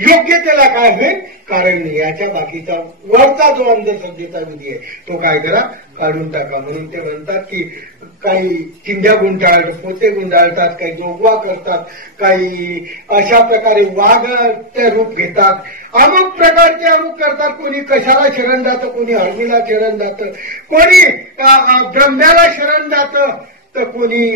योग्यतेला काय होईल. कारण याच्या बाकीचा वरचा जो अंधश्रद्धेचा विधी आहे तो काय करा, काढून टाका. म्हणून ते म्हणतात की काही चिंध्या गुंडाळतात, पोते गुंडाळतात, काही जोगवा करतात, काही अशा प्रकारे वाघ रूप घेतात, अमुक प्रकारचे अमुक करतात. कोणी कशाला शरण जातं, कोणी हळदीला शरण जातं, कोणी ब्रह्म्याला शरण जातं, तर कोणी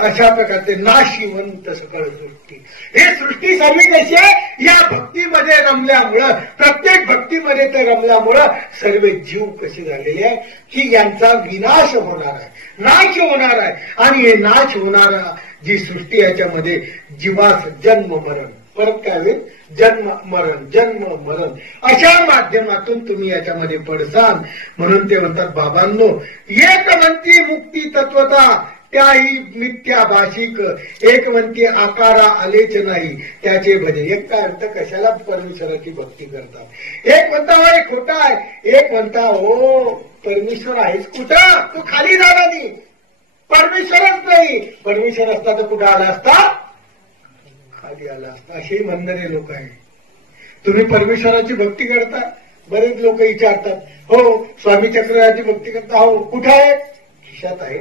अशा प्रकारचे नाशिवंत सकळ सृष्टी. हे सृष्टी सर्व कशी आहे, या भक्तीमध्ये रमल्यामुळं, प्रत्येक भक्तीमध्ये ते रमल्यामुळं सर्व जीव कसे झालेले आहे की यांचा विनाश होणार आहे, नाश होणार आहे. आणि हे नाश होणारा जी सृष्टी याच्यामध्ये जीवास जन्म मरण, परत काय होईल, जन्म मरण अशा माध्यमातून तुम्ही याच्यामध्ये पडसाल. म्हणून ते म्हणतात बाबांनो, एक म्हणती मुक्ती तत्वता, त्याही मिथ्या भाषिक, एक म्हणते आकारा आलेच नाही त्याचे भजे. एक काय अर्थ, कशाला परमेश्वराची भक्ती करतात? एक म्हणता हो खोटा आहे, एक म्हणता हो परमेश्वर आहेच कुठं, तू खाली झाला नाही, परमेश्वरच नाही. परमेश्वर असता तर कुठं आला असता, खाली आला असता. असेही म्हणणारे लोक आहे. तुम्ही परमेश्वराची भक्ती करता? बरेच लोक विचारतात, हो स्वामी चक्रराची भक्ती करता, हो कुठं आहे? खिशात आहे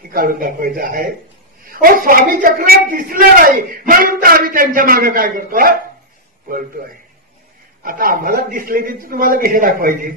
की काढून दाखवायचं आहे? हो स्वामी चक्र दिसलं नाही म्हणून तर आम्ही त्यांच्या मागे काय करतोय, पळतोय. आता आम्हाला दिसले की तुम्हाला कसे दाखवायचे?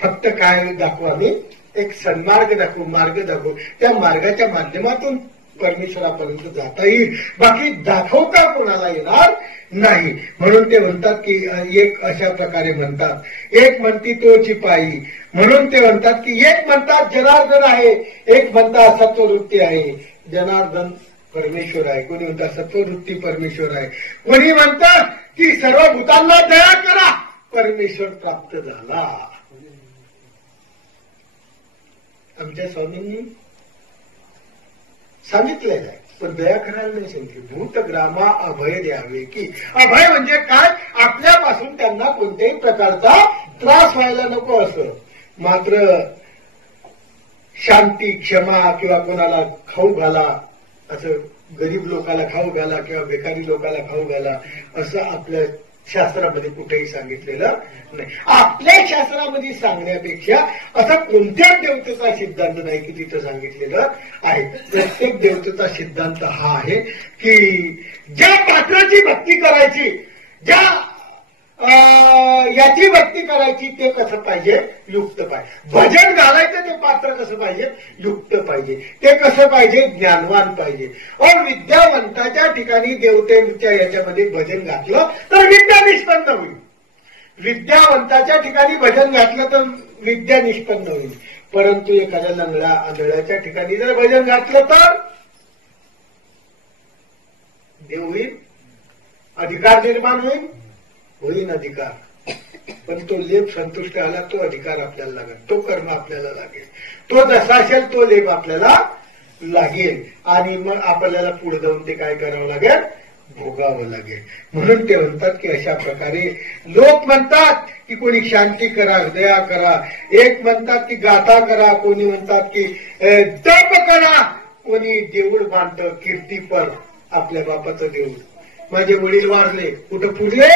फक्त काय दाखवू, आम्ही एक सन्मार्ग दाखवू, मार्ग दाखवू. त्या मार्गाच्या माध्यमातून परमेश्वरापर्यंत जाता येईल, बाकी दाखवता कोणाला येणार नाही. म्हणून ते म्हणतात की एक अशा प्रकारे म्हणतात, एक म्हणती तोची पायी. म्हणून ते म्हणतात की एक म्हणतात जनार्दन आहे, एक म्हणतात सत्ववृत्ती आहे. जनार्दन परमेश्वर आहे, कोणी म्हणतात सत्ववृत्ती परमेश्वर आहे, कोणी म्हणतात की सर्व भूतांना दया करा, परमेश्वर प्राप्त झाला. आमच्या स्वामींनी सांगितलेलं आहे, पण दया करायला नाही सांगितली. भूतग्रामा अभय द्यावे, की अभय म्हणजे काय, आपल्यापासून त्यांना कोणत्याही प्रकारचा त्रास व्हायला नको असं. मात्र शांती, क्षमा किंवा कोणाला खाऊ घाला, असं गरीब लोकाला खाऊ घाला किंवा बेकारी लोकाला खाऊ घाला, असं आपल्या शास्त्रामध्ये कुठेही सांगितलेलं नाही. आपल्या शास्त्रामध्ये सांगण्यापेक्षा असा कोणत्याच देवतेचा सिद्धांत नाही की तिथं सांगितलेलं आहे. प्रत्येक देवतेचा सिद्धांत हा आहे की ज्या पात्राची भक्ती करायची, ज्या याची भक्ती करायची, ते कसं पाहिजे, युक्त पाहिजे. भजन घालायचं ते पात्र कसं पाहिजे, युक्त पाहिजे. ते कसं पाहिजे, ज्ञानवान पाहिजे. और विद्यावंताच्या ठिकाणी देवतेच्या याच्यामध्ये भजन घातलं तर विद्या निष्पन्न होईल. विद्यावंताच्या ठिकाणी भजन घातलं तर विद्या निष्पन्न होईल. परंतु एखाद्या लंगड्याच्या ठिकाणी जर भजन घातलं तर देव होईल, अधिकार निर्माण होईल, होईल अधिकार. पण तो लेप संतुष्ट आला, तो अधिकार आपल्याला लागेल, तो कर्म आपल्याला लागेल, तो जसा असेल तो लेप आपल्याला लागेल. आणि मग आपल्याला पुढे जाऊन ते काय करावं लागेल, भोगावं लागेल. म्हणून ते म्हणतात की अशा प्रकारे लोक म्हणतात की कोणी शांती करा, दया करा, एक म्हणतात की गाथा करा, कोणी म्हणतात की जप करा, कोणी देऊळ बांधतं कीर्तीपर, आपल्या बापाचं देऊळ. माझे वडील वारले, कुठं पुरले,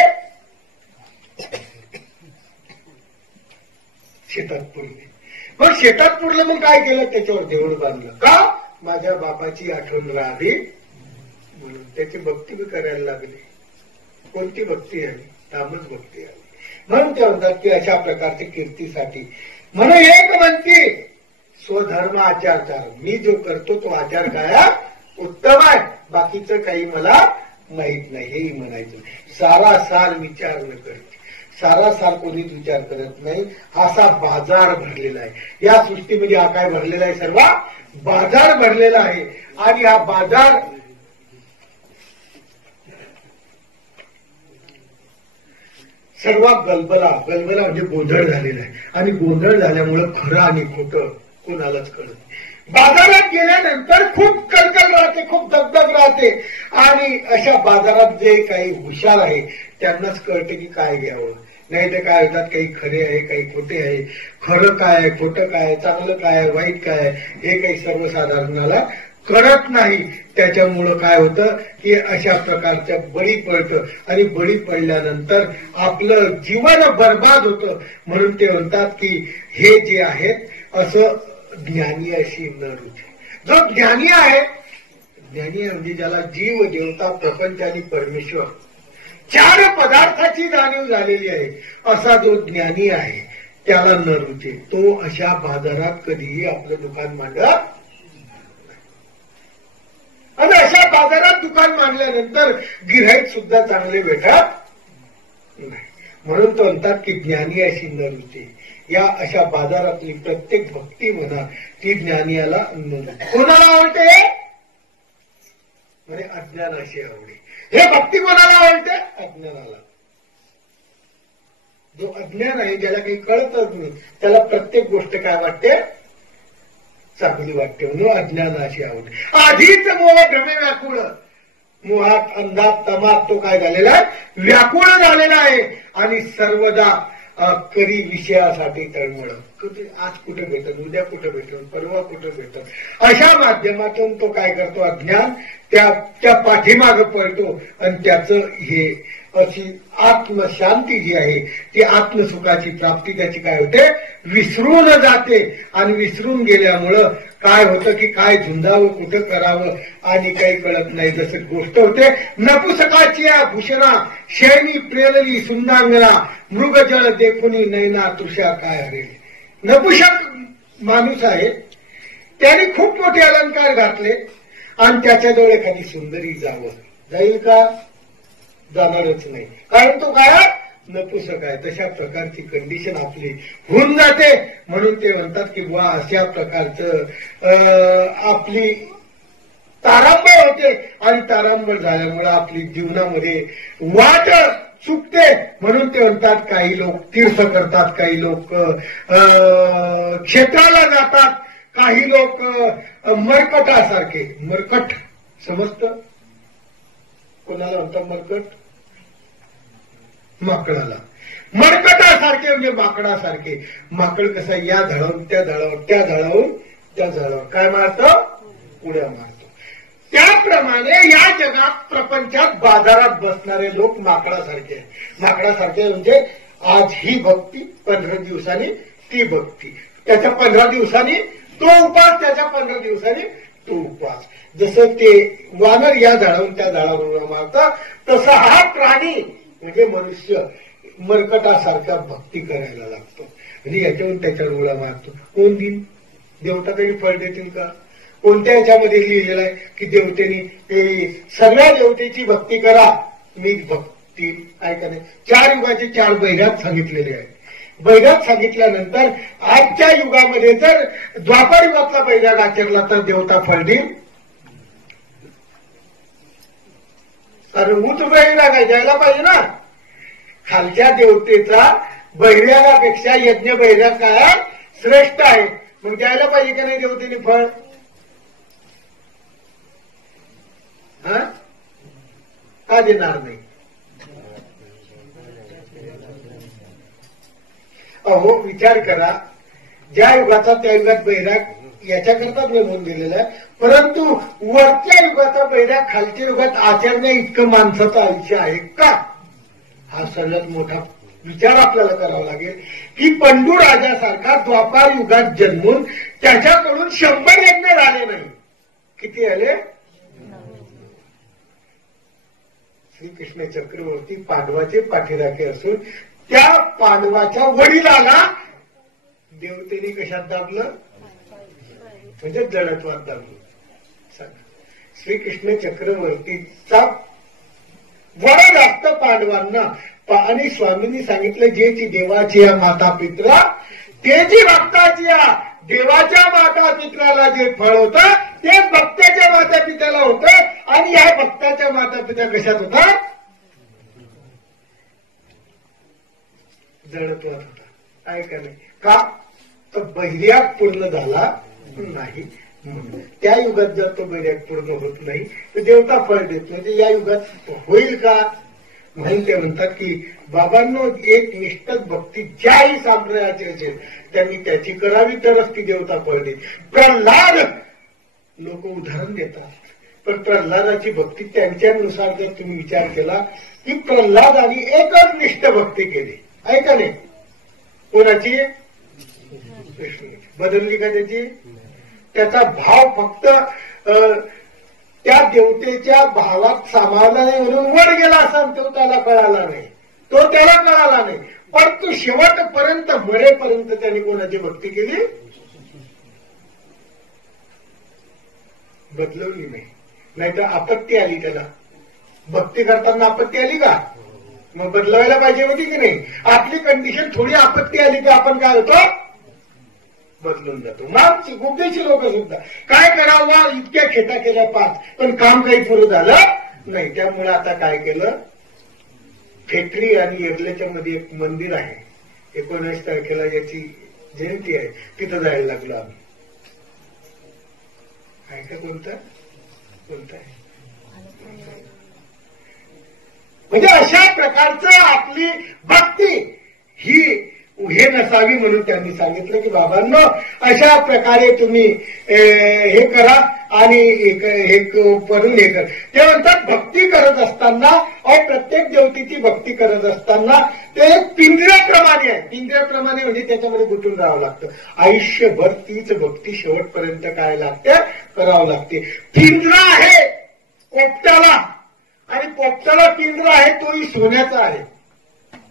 शेतात पुरले. मग शेतात पुरलं, मग काय केलं, त्याच्यावर देऊळ बांधलं. का, माझ्या बापाची आठवण राहावी म्हणून. त्याची भक्ती बी करायला लागली. कोणती भक्ती आली, तामस भक्ती आली. म्हणून ते म्हणतात की अशा प्रकारची कीर्तीसाठी. म्हणून एक म्हणते स्वधर्म आचार, मी जो करतो तो आचार काय उत्तम आहे, बाकीचं काही मला माहित नाही, हेही म्हणायचं. सारा सार विचार न करते, सारा सार कोणीच विचार करत नाही. असा बाजार भरलेला आहे या सृष्टीमध्ये. हा काय भरलेला आहे, सर्व बाजार भरलेला आहे. आणि हा बाजार सर्व गलबला म्हणजे गोंधळ झालेला आहे. आणि गोंधळ झाल्यामुळं खरं आणि खोटं कोणालाच कळत नाही. बाजारात गेल्यानंतर खूप कलकल राहते, खूप दगदग राहते. आणि अशा बाजारात जे काही हुशार आहे त्यांनाच कळते की काय घ्यावं. नाही तर काय होतात, काही खरे आहे, काही खोटे आहे. खरं काय आहे, खोटं काय आहे, चांगलं काय आहे, वाईट काय आहे, हे काही सर्वसाधारणाला कळत नाही. त्याच्यामुळं काय होतं की अशा प्रकारच्या बळी पडतं. आणि बळी पडल्यानंतर आपलं जीवन बर्बाद होतं. म्हणून ते म्हणतात की हे जे आहेत असं ज्ञानी अशी न रुचे. जो ज्ञानी आहे, ज्ञानी म्हणजे ज्याला जीव, देवता, प्रपंच आणि परमेश्वर चार पदार्थाची जाणीव झालेली आहे, असा जो ज्ञानी आहे त्याला न रुचे. तो अशा बाजारात कधीही आपलं दुकान मांडत. आणि अशा बाजारात दुकान मांडल्यानंतर गिऱ्हाईक सुद्धा चांगले भेटत नाही. म्हणून तो म्हणतात की ज्ञानी अशी न रुचे. या अशा बाजारातली प्रत्येक भक्ती म्हणा ती ज्ञानियाला कोणाला आवडते, म्हणजे अज्ञान अशी आवडे. हे भक्ती कोणाला आवडते, अज्ञानाला. जो अज्ञान आहे, ज्याला काही कळतच नाही, त्याला प्रत्येक गोष्ट काय वाटते, चांगली वाटते म्हणून अज्ञानाची आवड. आधीच मोह भ्रमे व्याकुळ, मोहात अंधात तमात तो काय झालेला आहे, व्याकुळ झालेला आहे आणि सर्वदा करी विषयासाठी तळमळ. आज कुठे भेटल, उद्या कुठे भेटल, परवा कुठे भेटल, अशा माध्यमातून तो काय करतो, अज्ञान त्या पाठीमाग पळतो आणि त्याचं हे अशी आत्मशांती जी आहे ती आत्मसुखाची प्राप्ती त्याची काय होते, विसरून जाते. आणि विसरून गेल्यामुळं काय होतं की काय झुंजावं, कुठं करावं आणि काही कळत नाही. जसं गोष्ट होते नपुसकाची या भूषणा, शैनी प्रेरली सुंदांगना, मृगजळ देखुनी नैना तृषा काय हरेल. नपुसक माणूस आहे, त्याने खूप मोठे अलंकार घातले आणि त्याच्याजवळ एखादी सुंदरी जावं, जाईल का, जाणारच नाही, कारण तो काय नपुसक आहे. तशा प्रकारची कंडिशन आपली होऊन जाते. म्हणून ते म्हणतात की वा अशा प्रकारचं आपली तारांबळ होते आणि तारांबळ झाल्यामुळे आपली जीवनामध्ये वाट चुकते. म्हणून ते म्हणतात काही लोक तीर्थ करतात, काही लोक क्षेत्राला जातात, काही लोक मरकटासारखे, मरकट समजतं कोणाला म्हणतात मरकट, माकडाला मरकटासारखे म्हणजे माकडासारखे. माकड कसा या झाडावरून त्या झाडावर, त्या झाडावरून त्या झाडावर काय मारतो, उड्या मारतो. त्याप्रमाणे या जगात प्रपंचात बाजारात बसणारे लोक माकडासारखे आहेत. माकडासारखे म्हणजे आज ही भक्ती, 15 दिवसांनी ती भक्ती, त्याच्या 15 दिवसांनी तो उपास, त्याच्या 15 दिवसांनी तो उपास. जसं ते वानर या झाडावरून त्या झाडावर मारतात, तसा हा प्राणी म्हणजे मनुष्य मरकटासारखा भक्ती करायला लागतो आणि याच्यावरून त्याच्यावर उड्या मारतो. कोण देईल, देवता काही फळ देतील का. कोणत्या याच्यामध्ये लिहिलेलं आहे की देवतेनी सगळ्या देवतेची भक्ती करा, मी भक्ती काय नाही. 4 युगाचे 4 बैरात सांगितलेले आहे. बैरात सांगितल्यानंतर आजच्या युगामध्ये जर द्वापार युगातला बैराग आचरला तर देवता फळ देईल. कारण उच्च बैराग द्यायला पाहिजे ना. खालच्या देवतेचा बैरागापेक्षा यज्ञ बैराग काय श्रेष्ठ आहे, मग द्यायला पाहिजे का नाही देवतेने फळ. का देणार नाही. अहो विचार करा, ज्या युगाचा त्या युगात बैराग याच्याकरताच नेमून दिलेला आहे, परंतु वरच्या युगाचा बैराग खालच्या युगात आचरण्या इतकं माणसाचं आयुष्य आहे का. हा सगळ्यात मोठा विचार आपल्याला करावा लागेल की पंडू राजासारखा द्वापार युगात जन्मून त्याच्याकडून 100 यज्ञ झाले नाही. किती आले. श्रीकृष्ण चक्रवर्ती पांडवाचे पाठीराखे असून त्या पांडवाच्या वडिलाला देवतेने कशात दाबलं, म्हणजे जडत्वात दाबलं. श्रीकृष्ण चक्रवर्तीचा वडा जास्त पांडवांना. आणि स्वामींनी सांगितलं जे ती देवाची या माता पित्रा ते जी भक्ताची या देवाच्या माता पित्राला जे फळ होतं ते भक्ताच्या माता पित्याला होतं. आणि या भक्ताच्या माता पित्या कशात होता, जडत्वात होता. काय का नाही का, तर बैर्याग पूर्ण झाला नाही. त्या युगात जर तो बैर्याग पूर्ण होत नाही तर देवता फळ देत नाही. या युगात होईल का. म्हणून ते म्हणतात की बाबांनो एक निष्ठक भक्ती ज्याही संप्रदायाची असेल त्यांनी त्याची करावी तरच ती देवता फळ देईल. प्रल्हाद लोक उदाहरण देतात, पण प्रल्हादाची भक्ती त्यांच्यानुसार जर तुम्ही विचार केला की प्रल्हादाने एकच निष्ठ भक्ती केली आहे का नाही. कोणाची, बदलली का त्याची. त्याचा भाव फक्त त्या देवतेच्या भावात सामावला नाही म्हणून वर गेला असा तो त्याला कळाला नाही, तो त्याला कळाला नाही. पण तो शेवटपर्यंत मरेपर्यंत त्याने कोणाची भक्ती केली, बदलवली नाही. नाहीतर आपत्ती आली त्याला. भक्ती करताना आपत्ती आली का, मग बदलवायला पाहिजे होती की नाही. आपली कंडिशन थोडी आपत्ती आली की आपण काय होतो, बदलून जातो. मागची गुप्तेची लोक सुद्धा काय करावं इतक्या खेटा केल्या 5 पण काम काही पुरं झालं नाही. त्यामुळे आता काय केलं, फेटरी आणि येरल्याच्या मध्ये एक मंदिर आहे, 19 तारखेला याची जयंती आहे, तिथं जायला लागलो आम्ही. काय काय बोलताय म्हणजे अशा प्रकारचं आपली भक्ती ही हे नसावी म्हणून त्यांनी सांगितलं की बाबांनो अशा प्रकारे तुम्ही हे करा आणि हे करून हे कर. ते म्हणतात भक्ती करत असताना प्रत्येक देवतेची भक्ती करत असताना ते पिंजऱ्याप्रमाणे आहे. पिंजऱ्याप्रमाणे म्हणजे त्याच्यामध्ये गुंतून राहावं लागतं. आयुष्यभर तीच भक्ती शेवटपर्यंत काय लागते करावं लागते. पिंजरा आहे पोपटाला आणि पोपटाला पिंजरा आहे तोही सोन्याचा आहे.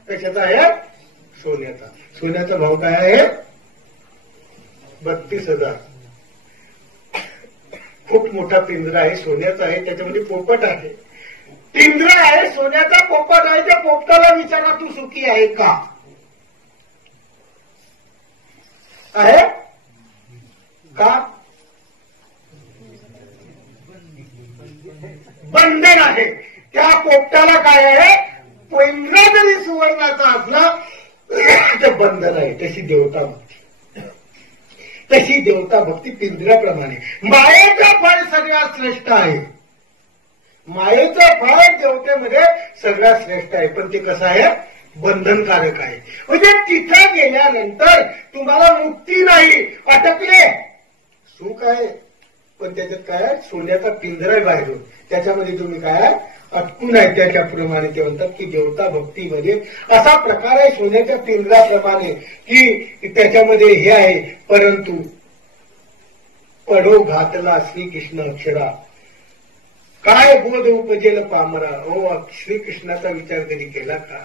कशाचा आहे? सोन्याचा. सोन्याचा भाव काय आहे? 32,000. खूप मोठा पिंजरा आहे, सोन्याचा आहे, त्याच्यामध्ये पोपट आहे. पिंजरा आहे सोन्याचा, पोपट आहे. त्या पोपटाला विचारा तू सुखी आहे का? आहे का? बंधन आहे. त्या पोपटाला काय आहे? पिंजरा जरी सुवर्णाचा असला तर बंधन आहे. तशी देवता भक्ती, तशी देवता भक्ती पिंजऱ्याप्रमाणे. मायेचं फळ सगळ्यात श्रेष्ठ आहे. मायेचं फळ देवतेमध्ये सगळ्यात श्रेष्ठ आहे. पण ते कसं आहे? बंधनकारक आहे. म्हणजे तिथं गेल्यानंतर तुम्हाला मुक्ती नाही, अटकले. सुख आहे पण त्याच्यात काय आहे? सोन्याचा पिंजरा आहे बाहेरून, त्याच्यामध्ये तुम्ही काय अटकून आहे. त्याच्याप्रमाणे ते म्हणतात की देवता भक्तीमध्ये असा प्रकार आहे सोन्याच्या पिंजराप्रमाणे की त्याच्यामध्ये हे आहे. परंतु पडो घातला श्रीकृष्ण अक्षरा, काय बोध उपजेल पामरा. ओ श्रीकृष्णाचा विचार कधी केला का?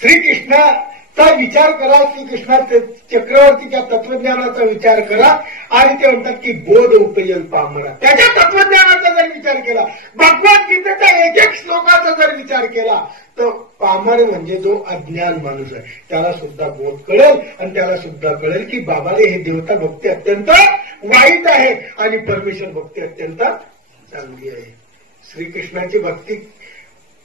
श्रीकृष्णाचा विचार करा, श्रीकृष्णाच्या चक्रवर्तीच्या तत्वज्ञानाचा विचार करा आणि ते म्हणतात की बोध उपजेल पामरा. त्याच्या तत्वज्ञानाचा जर विचार केला, भगवद्गीतेच्या एक एक श्लोकाचा जर विचार केला तर पामर म्हणजे जो अज्ञान माणूस आहे त्याला सुद्धा बोध कळेल आणि त्याला सुद्धा कळेल की बाबाने हे देवता भक्ती अत्यंत वाईट आहे आणि परमेश्वर भक्ती अत्यंत चांगली आहे. श्रीकृष्णाची भक्ती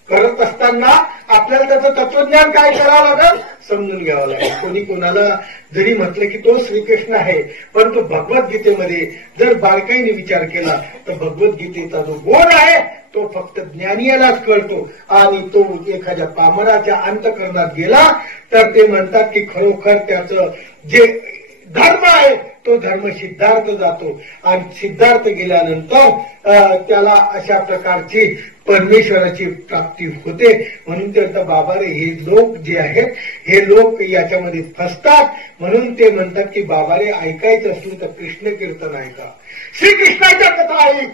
करत असताना आपल्याला त्याचं तत्वज्ञान काय करावं लागेल? समजून घ्यावं लागेल. कोणी कोणाला जरी म्हटलं की तो श्रीकृष्ण आहे, परंतु भगवद्गीतेमध्ये जर बारकाईने विचार केला तर भगवद्गीतेचा जो बोध आहे तो फक्त ज्ञानीयालाच कळतो आणि तो एखाद्या पामराच्या अंतःकरणात गेला तर ते म्हणतात की खरोखर त्याचं जे धर्म आहे तो धर्म सिद्धार्थ जातो आणि सिद्धार्थ गेल्यानंतर त्याला अशा प्रकारची परमेश्वराची प्राप्ती होते. म्हणून ते बाबा रे हे लोक जे आहेत हे लोक याच्यामध्ये फसतात. म्हणून ते म्हणतात की बाबा रे ऐकायचं असलं तर कृष्ण कीर्तन ऐका, श्रीकृष्णाच्या कथा ऐक.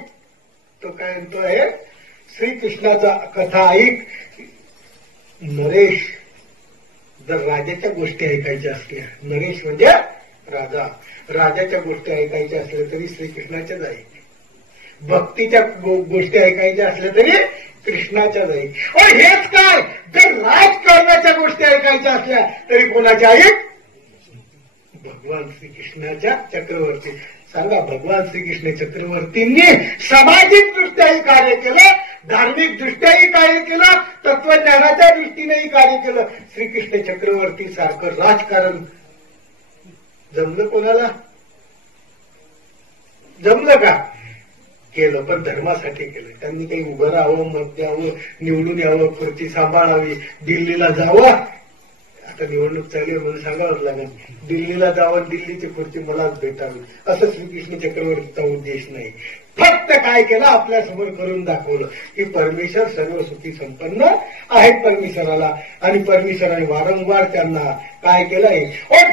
तो काय म्हणतो आहे? श्रीकृष्णाचा कथा ऐक. नरेश, जर राजाच्या गोष्टी ऐकायच्या असल्या, नरेश म्हणजे राजा, राजाच्या गोष्टी ऐकायच्या असल्या तरी श्रीकृष्णाच्याच ऐक. भक्तीच्या गोष्टी ऐकायच्या असल्या तरी कृष्णाच्या ऐक. पण हेच काय, जर राजकारणाच्या गोष्टी ऐकायच्या असल्या तरी कोणाच्या ऐक? भगवान श्रीकृष्णाच्या चक्रवर्ती. सांगा, भगवान श्रीकृष्ण चक्रवर्तींनी सामाजिक दृष्ट्याही कार्य केलं, धार्मिक दृष्ट्याही कार्य केलं, तत्वज्ञानाच्या दृष्टीनेही कार्य केलं. श्रीकृष्ण चक्रवर्ती सारखं राजकारण जमलं कोणाला? जमलं का? केलं, पण धर्मासाठी केलं. त्यांनी काही उभं राहावं, मत द्यावं, निवडून यावं, खुर्ची सांभाळावी, दिल्लीला जावं. आता निवडणूक चालली म्हणून सांगावंच लागेल, दिल्लीला जावं, दिल्लीची खुर्ची मलाच भेटावी, असं श्रीकृष्ण चक्रवर्तीचा उद्देश नाही. फक्त काय केलं? आपल्या समोर करून दाखवलं की परमेश्वर सर्व सुखी संपन्न आहेत परमेश्वराला. आणि परमेश्वराने वारंवार त्यांना काय केलंय?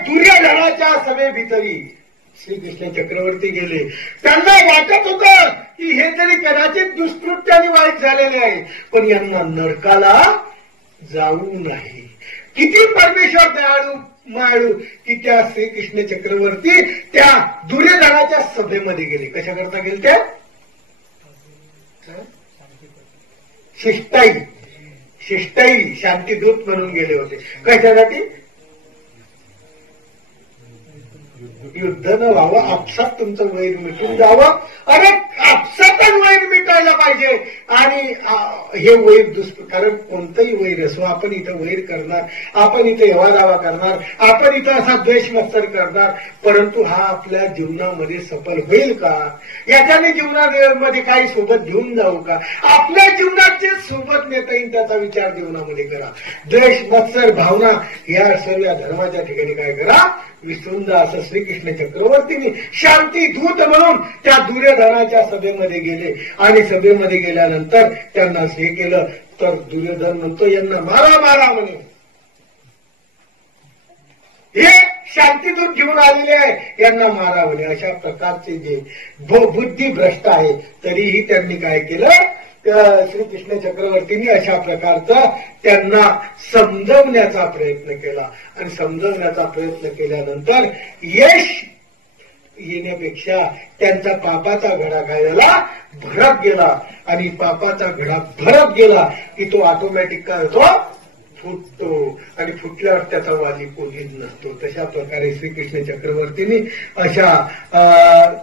दुर्योधनाच्या सभेभितरी श्रीकृष्ण चक्रवर्ती गेले. त्यांना वाटत होतं की हे तरी कदाचित दुष्कृत्याने वाईट झालेले आहे, पण यांना नरकाला जाऊ नाही. किती परमेश्वर दयाळू माळू की त्या श्रीकृष्ण चक्रवर्ती त्या दुर्योधनाच्या सभेमध्ये गेले. कशा करता गेले? त्या शिष्टाई शांतीदूत म्हणून गेले होते. कशासाठी? युद्ध न व्हावं, आपसात तुमचं वैर मिटून जावं. अरे आपसात मुळातच वैर मिटायला पाहिजे. आणि हे वैर कारण कोणतंही वैर असो, आपण इथं वैर करणार, आपण इथं हेवादावा करणार, आपण इथं असा द्वेष मत्सर करणार, परंतु हा आपल्या जीवनामध्ये सफल होईल का? याच्याने जीवनामध्ये काही सोबत घेऊन जाऊ का? आपल्या जीवनात जे सोबत नेता येईल त्याचा विचार जीवनामध्ये करा. द्वेष मत्सर भावना या सर्व धर्माच्या ठिकाणी काय करा, विसरून जा. असं श्रीकृष्ण चक्रवर्तींनी शांती दूत म्हणून त्या दुर्योधनाच्या सभेमध्ये गेले. आणि सभेमध्ये गेल्यानंतर त्यांना हे केलं तर दुर्योधन म्हणतो यांना मारा मारा म्हणे. हे शांतीदूत घेऊन आलेले आहे, यांना मारा म्हणे. अशा प्रकारचे जे बुद्धी भ्रष्ट आहे, तरीही त्यांनी काय केलं, श्रीकृष्ण चक्रवर्तींनी अशा प्रकारचा त्यांना समजवण्याचा प्रयत्न केला. आणि समजवण्याचा प्रयत्न केल्यानंतर यश येण्यापेक्षा त्यांचा पापाचा घडा काय झाला, भरत गेला. आणि पापाचा घडा भरत गेला की तो ऑटोमॅटिक काय होतो, फुटतो. आणि फुटल्यावर त्याचा वाली कोणीच नसतो. तशा प्रकारे श्रीकृष्ण चक्रवर्तींनी अशा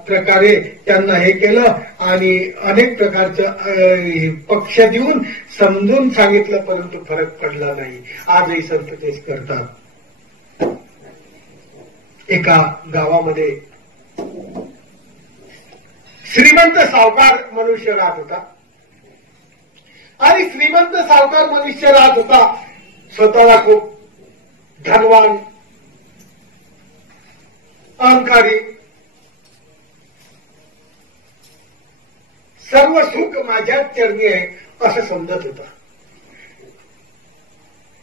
प्रकारे त्यांना हे केलं आणि अनेक प्रकारचं पक्ष देऊन समजून सांगितलं, परंतु फरक पडला नाही. आजही संत तेच करतात. एका गावामध्ये श्रीमंत सावकार मनुष्य राहत होता. आणि श्रीमंत सावकार मनुष्य राहत होता, स्वतःला खूप धनवान, अहंकारी, सर्व सुख माझ्याच चरणी आहे असं समजत होता.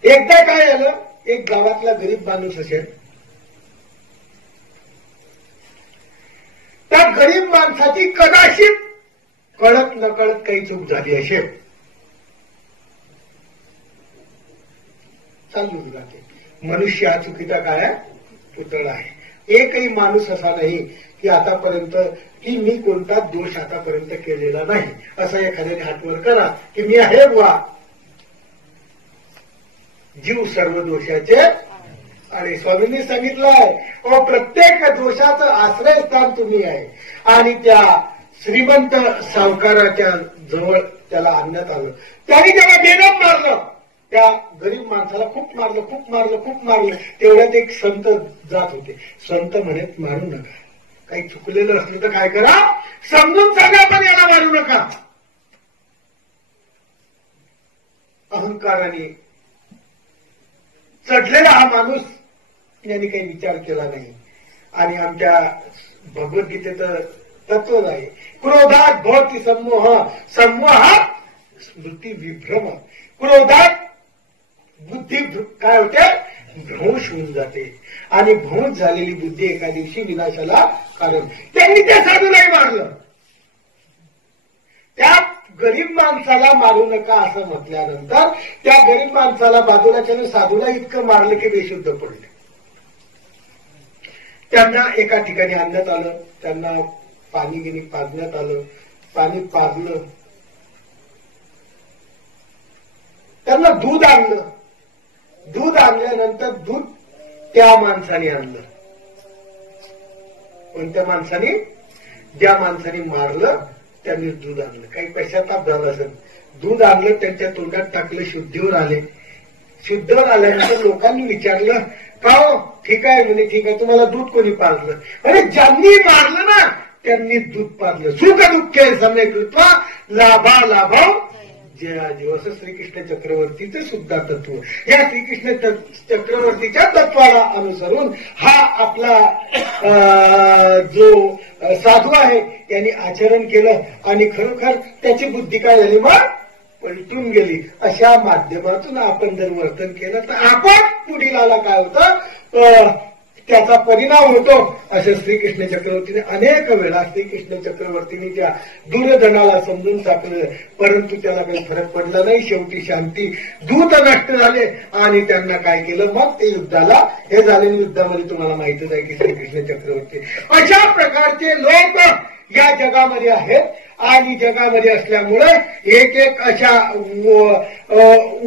एकदा काय झालं, एक गावातला गरीब माणूस असेल, त्या गरीब माणसाची कदाचित कळत नकळत काही चूक झाली असेल, चालूच राहते. मनुष्य हा चुकीचा काय पुतळा आहे. एकही माणूस असा नाही की आतापर्यंत की मी कोणताच दोष आतापर्यंत केलेला नाही, असं एखाद्याने हातवर करा की मी आहे बुवा. जीव सर्व दोषाचे आणि स्वामींनी सांगितलं आहे, प्रत्येक दोषाचं आश्रयस्थान तुम्ही आहे. आणि त्या श्रीमंत सावकाराच्या जवळ त्याला आणण्यात आलं. त्यांनी त्याला बेदम मारलं. त्या गरीब माणसाला खूप मारलं, खूप मारलं, खूप मारलं. तेवढ्यात एक संत जात होते. संत म्हणत मारू नका, काही चुकलेलं असलं तर काय करा, समजून सांगा, पण याला मारू नका. अहंकाराने चढलेला हा माणूस यांनी काही विचार केला नाही. आणि आमच्या भगवद्गीतेचं तत्वच आहे, क्रोधात भवति सम्मोह, सम्मोहात स्मृती विभ्रम. क्रोधात बुद्धी काय होते, भ्रंश होऊन जाते. आणि भ्रंश झालेली बुद्धी एका दिवशी विनाशाला कारण. त्यांनी त्या साधूलाही मारलं. त्या गरीब माणसाला मारू नका असं म्हटल्यानंतर त्या गरीब माणसाला बाजूला केलं, साधूला इतकं मारलं की बेशुद्ध पडले. त्यांना एका ठिकाणी आणण्यात आलं, त्यांना पाणी गिनी पाजण्यात आलं. पाणी पाजलं, त्यांना दूध आणलं. दूध आणल्यानंतर दूध त्या माणसाने आणलं. कोणत्या माणसाने? ज्या माणसाने मारलं त्यांनी दूध आणलं. काही पश्चाताप झाला असेल. दूध आणलं, त्यांच्या तोंडात टाकलं, शुद्धीवर आले. शुद्धीवर आल्यानंतर लोकांनी विचारलं, का हो? ठीक आहे म्हणे. ठीक आहे, तुम्हाला दूध कोणी पाजलं? अरे ज्यांनी मारलं ना त्यांनी दूध पाजलं. सुख दुःखे सम्यक कृत्वा लाभा लाभाव जया जीव, असं श्रीकृष्ण चक्रवर्तीचं सुद्धा तत्व. या श्रीकृष्ण चक्रवर्तीच्या तत्वाला अनुसरून हा आपला जो साधू आहे त्यांनी आचरण केलं. आणि खरोखर त्याची बुद्धी काय झाली, मग पलटून गेली. अशा माध्यमातून आपण जर वर्तन केलं तर आपण पुढील काय होतं, त्याचा परिणाम होतो. असं श्रीकृष्ण चक्रवर्तीने अनेक वेळा श्रीकृष्ण चक्रवर्तीने त्या दुर्योधनाला समजून टाकलं, परंतु त्याला काही फरक पडला नाही. शेवटी शांती दूत नष्ट झाले आणि त्यांना काय केलं, मग ते युद्धाला हे झालेल्या युद्धामध्ये तुम्हाला माहितच आहे की श्रीकृष्ण चक्रवर्ती. अशा प्रकारचे लोक या जगामध्ये आहेत. आणि जगामध्ये असल्यामुळे एक एक अशा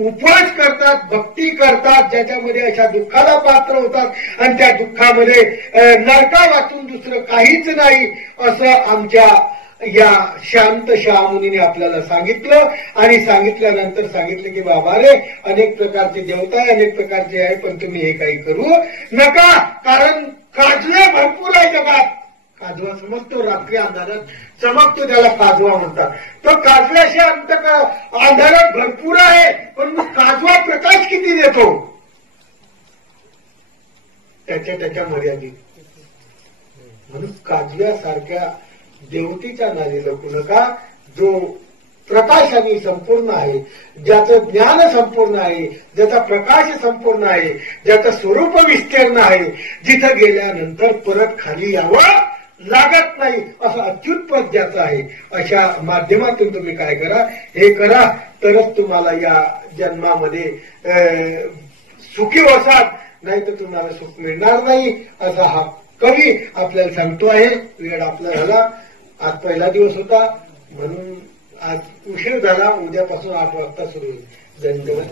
उपवास करतात, भक्ती करतात, ज्याच्यामध्ये अशा दुःखाला पात्र होतात. आणि त्या दुःखामध्ये नरका वाचून दुसरं काहीच नाही असं आमच्या या शांत शहामुनीने आपल्याला सांगितलं आणि सांगितल्यानंतर सांगितलं की बाबा रे अनेक प्रकारचे देवता आहे, अनेक प्रकारचे आहे, पण तुम्ही हे काही करू नका, कारण काजवे भरपूर आहे जगात. काजवा समजतो, रात्री अंधारात चमकतो, त्याला काजवा म्हणतात. तो काजव्याशी अंधारात भरपूर आहे, पण मग काजवा प्रकाश किती देतो त्याच्या मर्यादित. म्हणून काजव्यासारख्या देवतेच्या नादी लागू नका, जो प्रकाशाने संपूर्ण आहे, ज्याचं ज्ञान संपूर्ण आहे, ज्याचा प्रकाश संपूर्ण आहे, ज्याचं स्वरूप विस्तीर्ण आहे, जिथं गेल्यानंतर परत खाली यावं लागत नाही असं अच्युत पद ज्याचं आहे, अशा माध्यमातून तुम्ही काय करा, हे करा, तरच तुम्हाला या जन्मामध्ये सुखी व्हाल, नाही तर तुम्हाला सुख मिळणार नाही, असा हा कवी आपल्याला सांगतो आहे. वेळ आपला झाला, आज पहिला दिवस होता म्हणून आज उशीर झाला, उद्यापासून 8 वाजता सुरू होईल. धन्यवाद.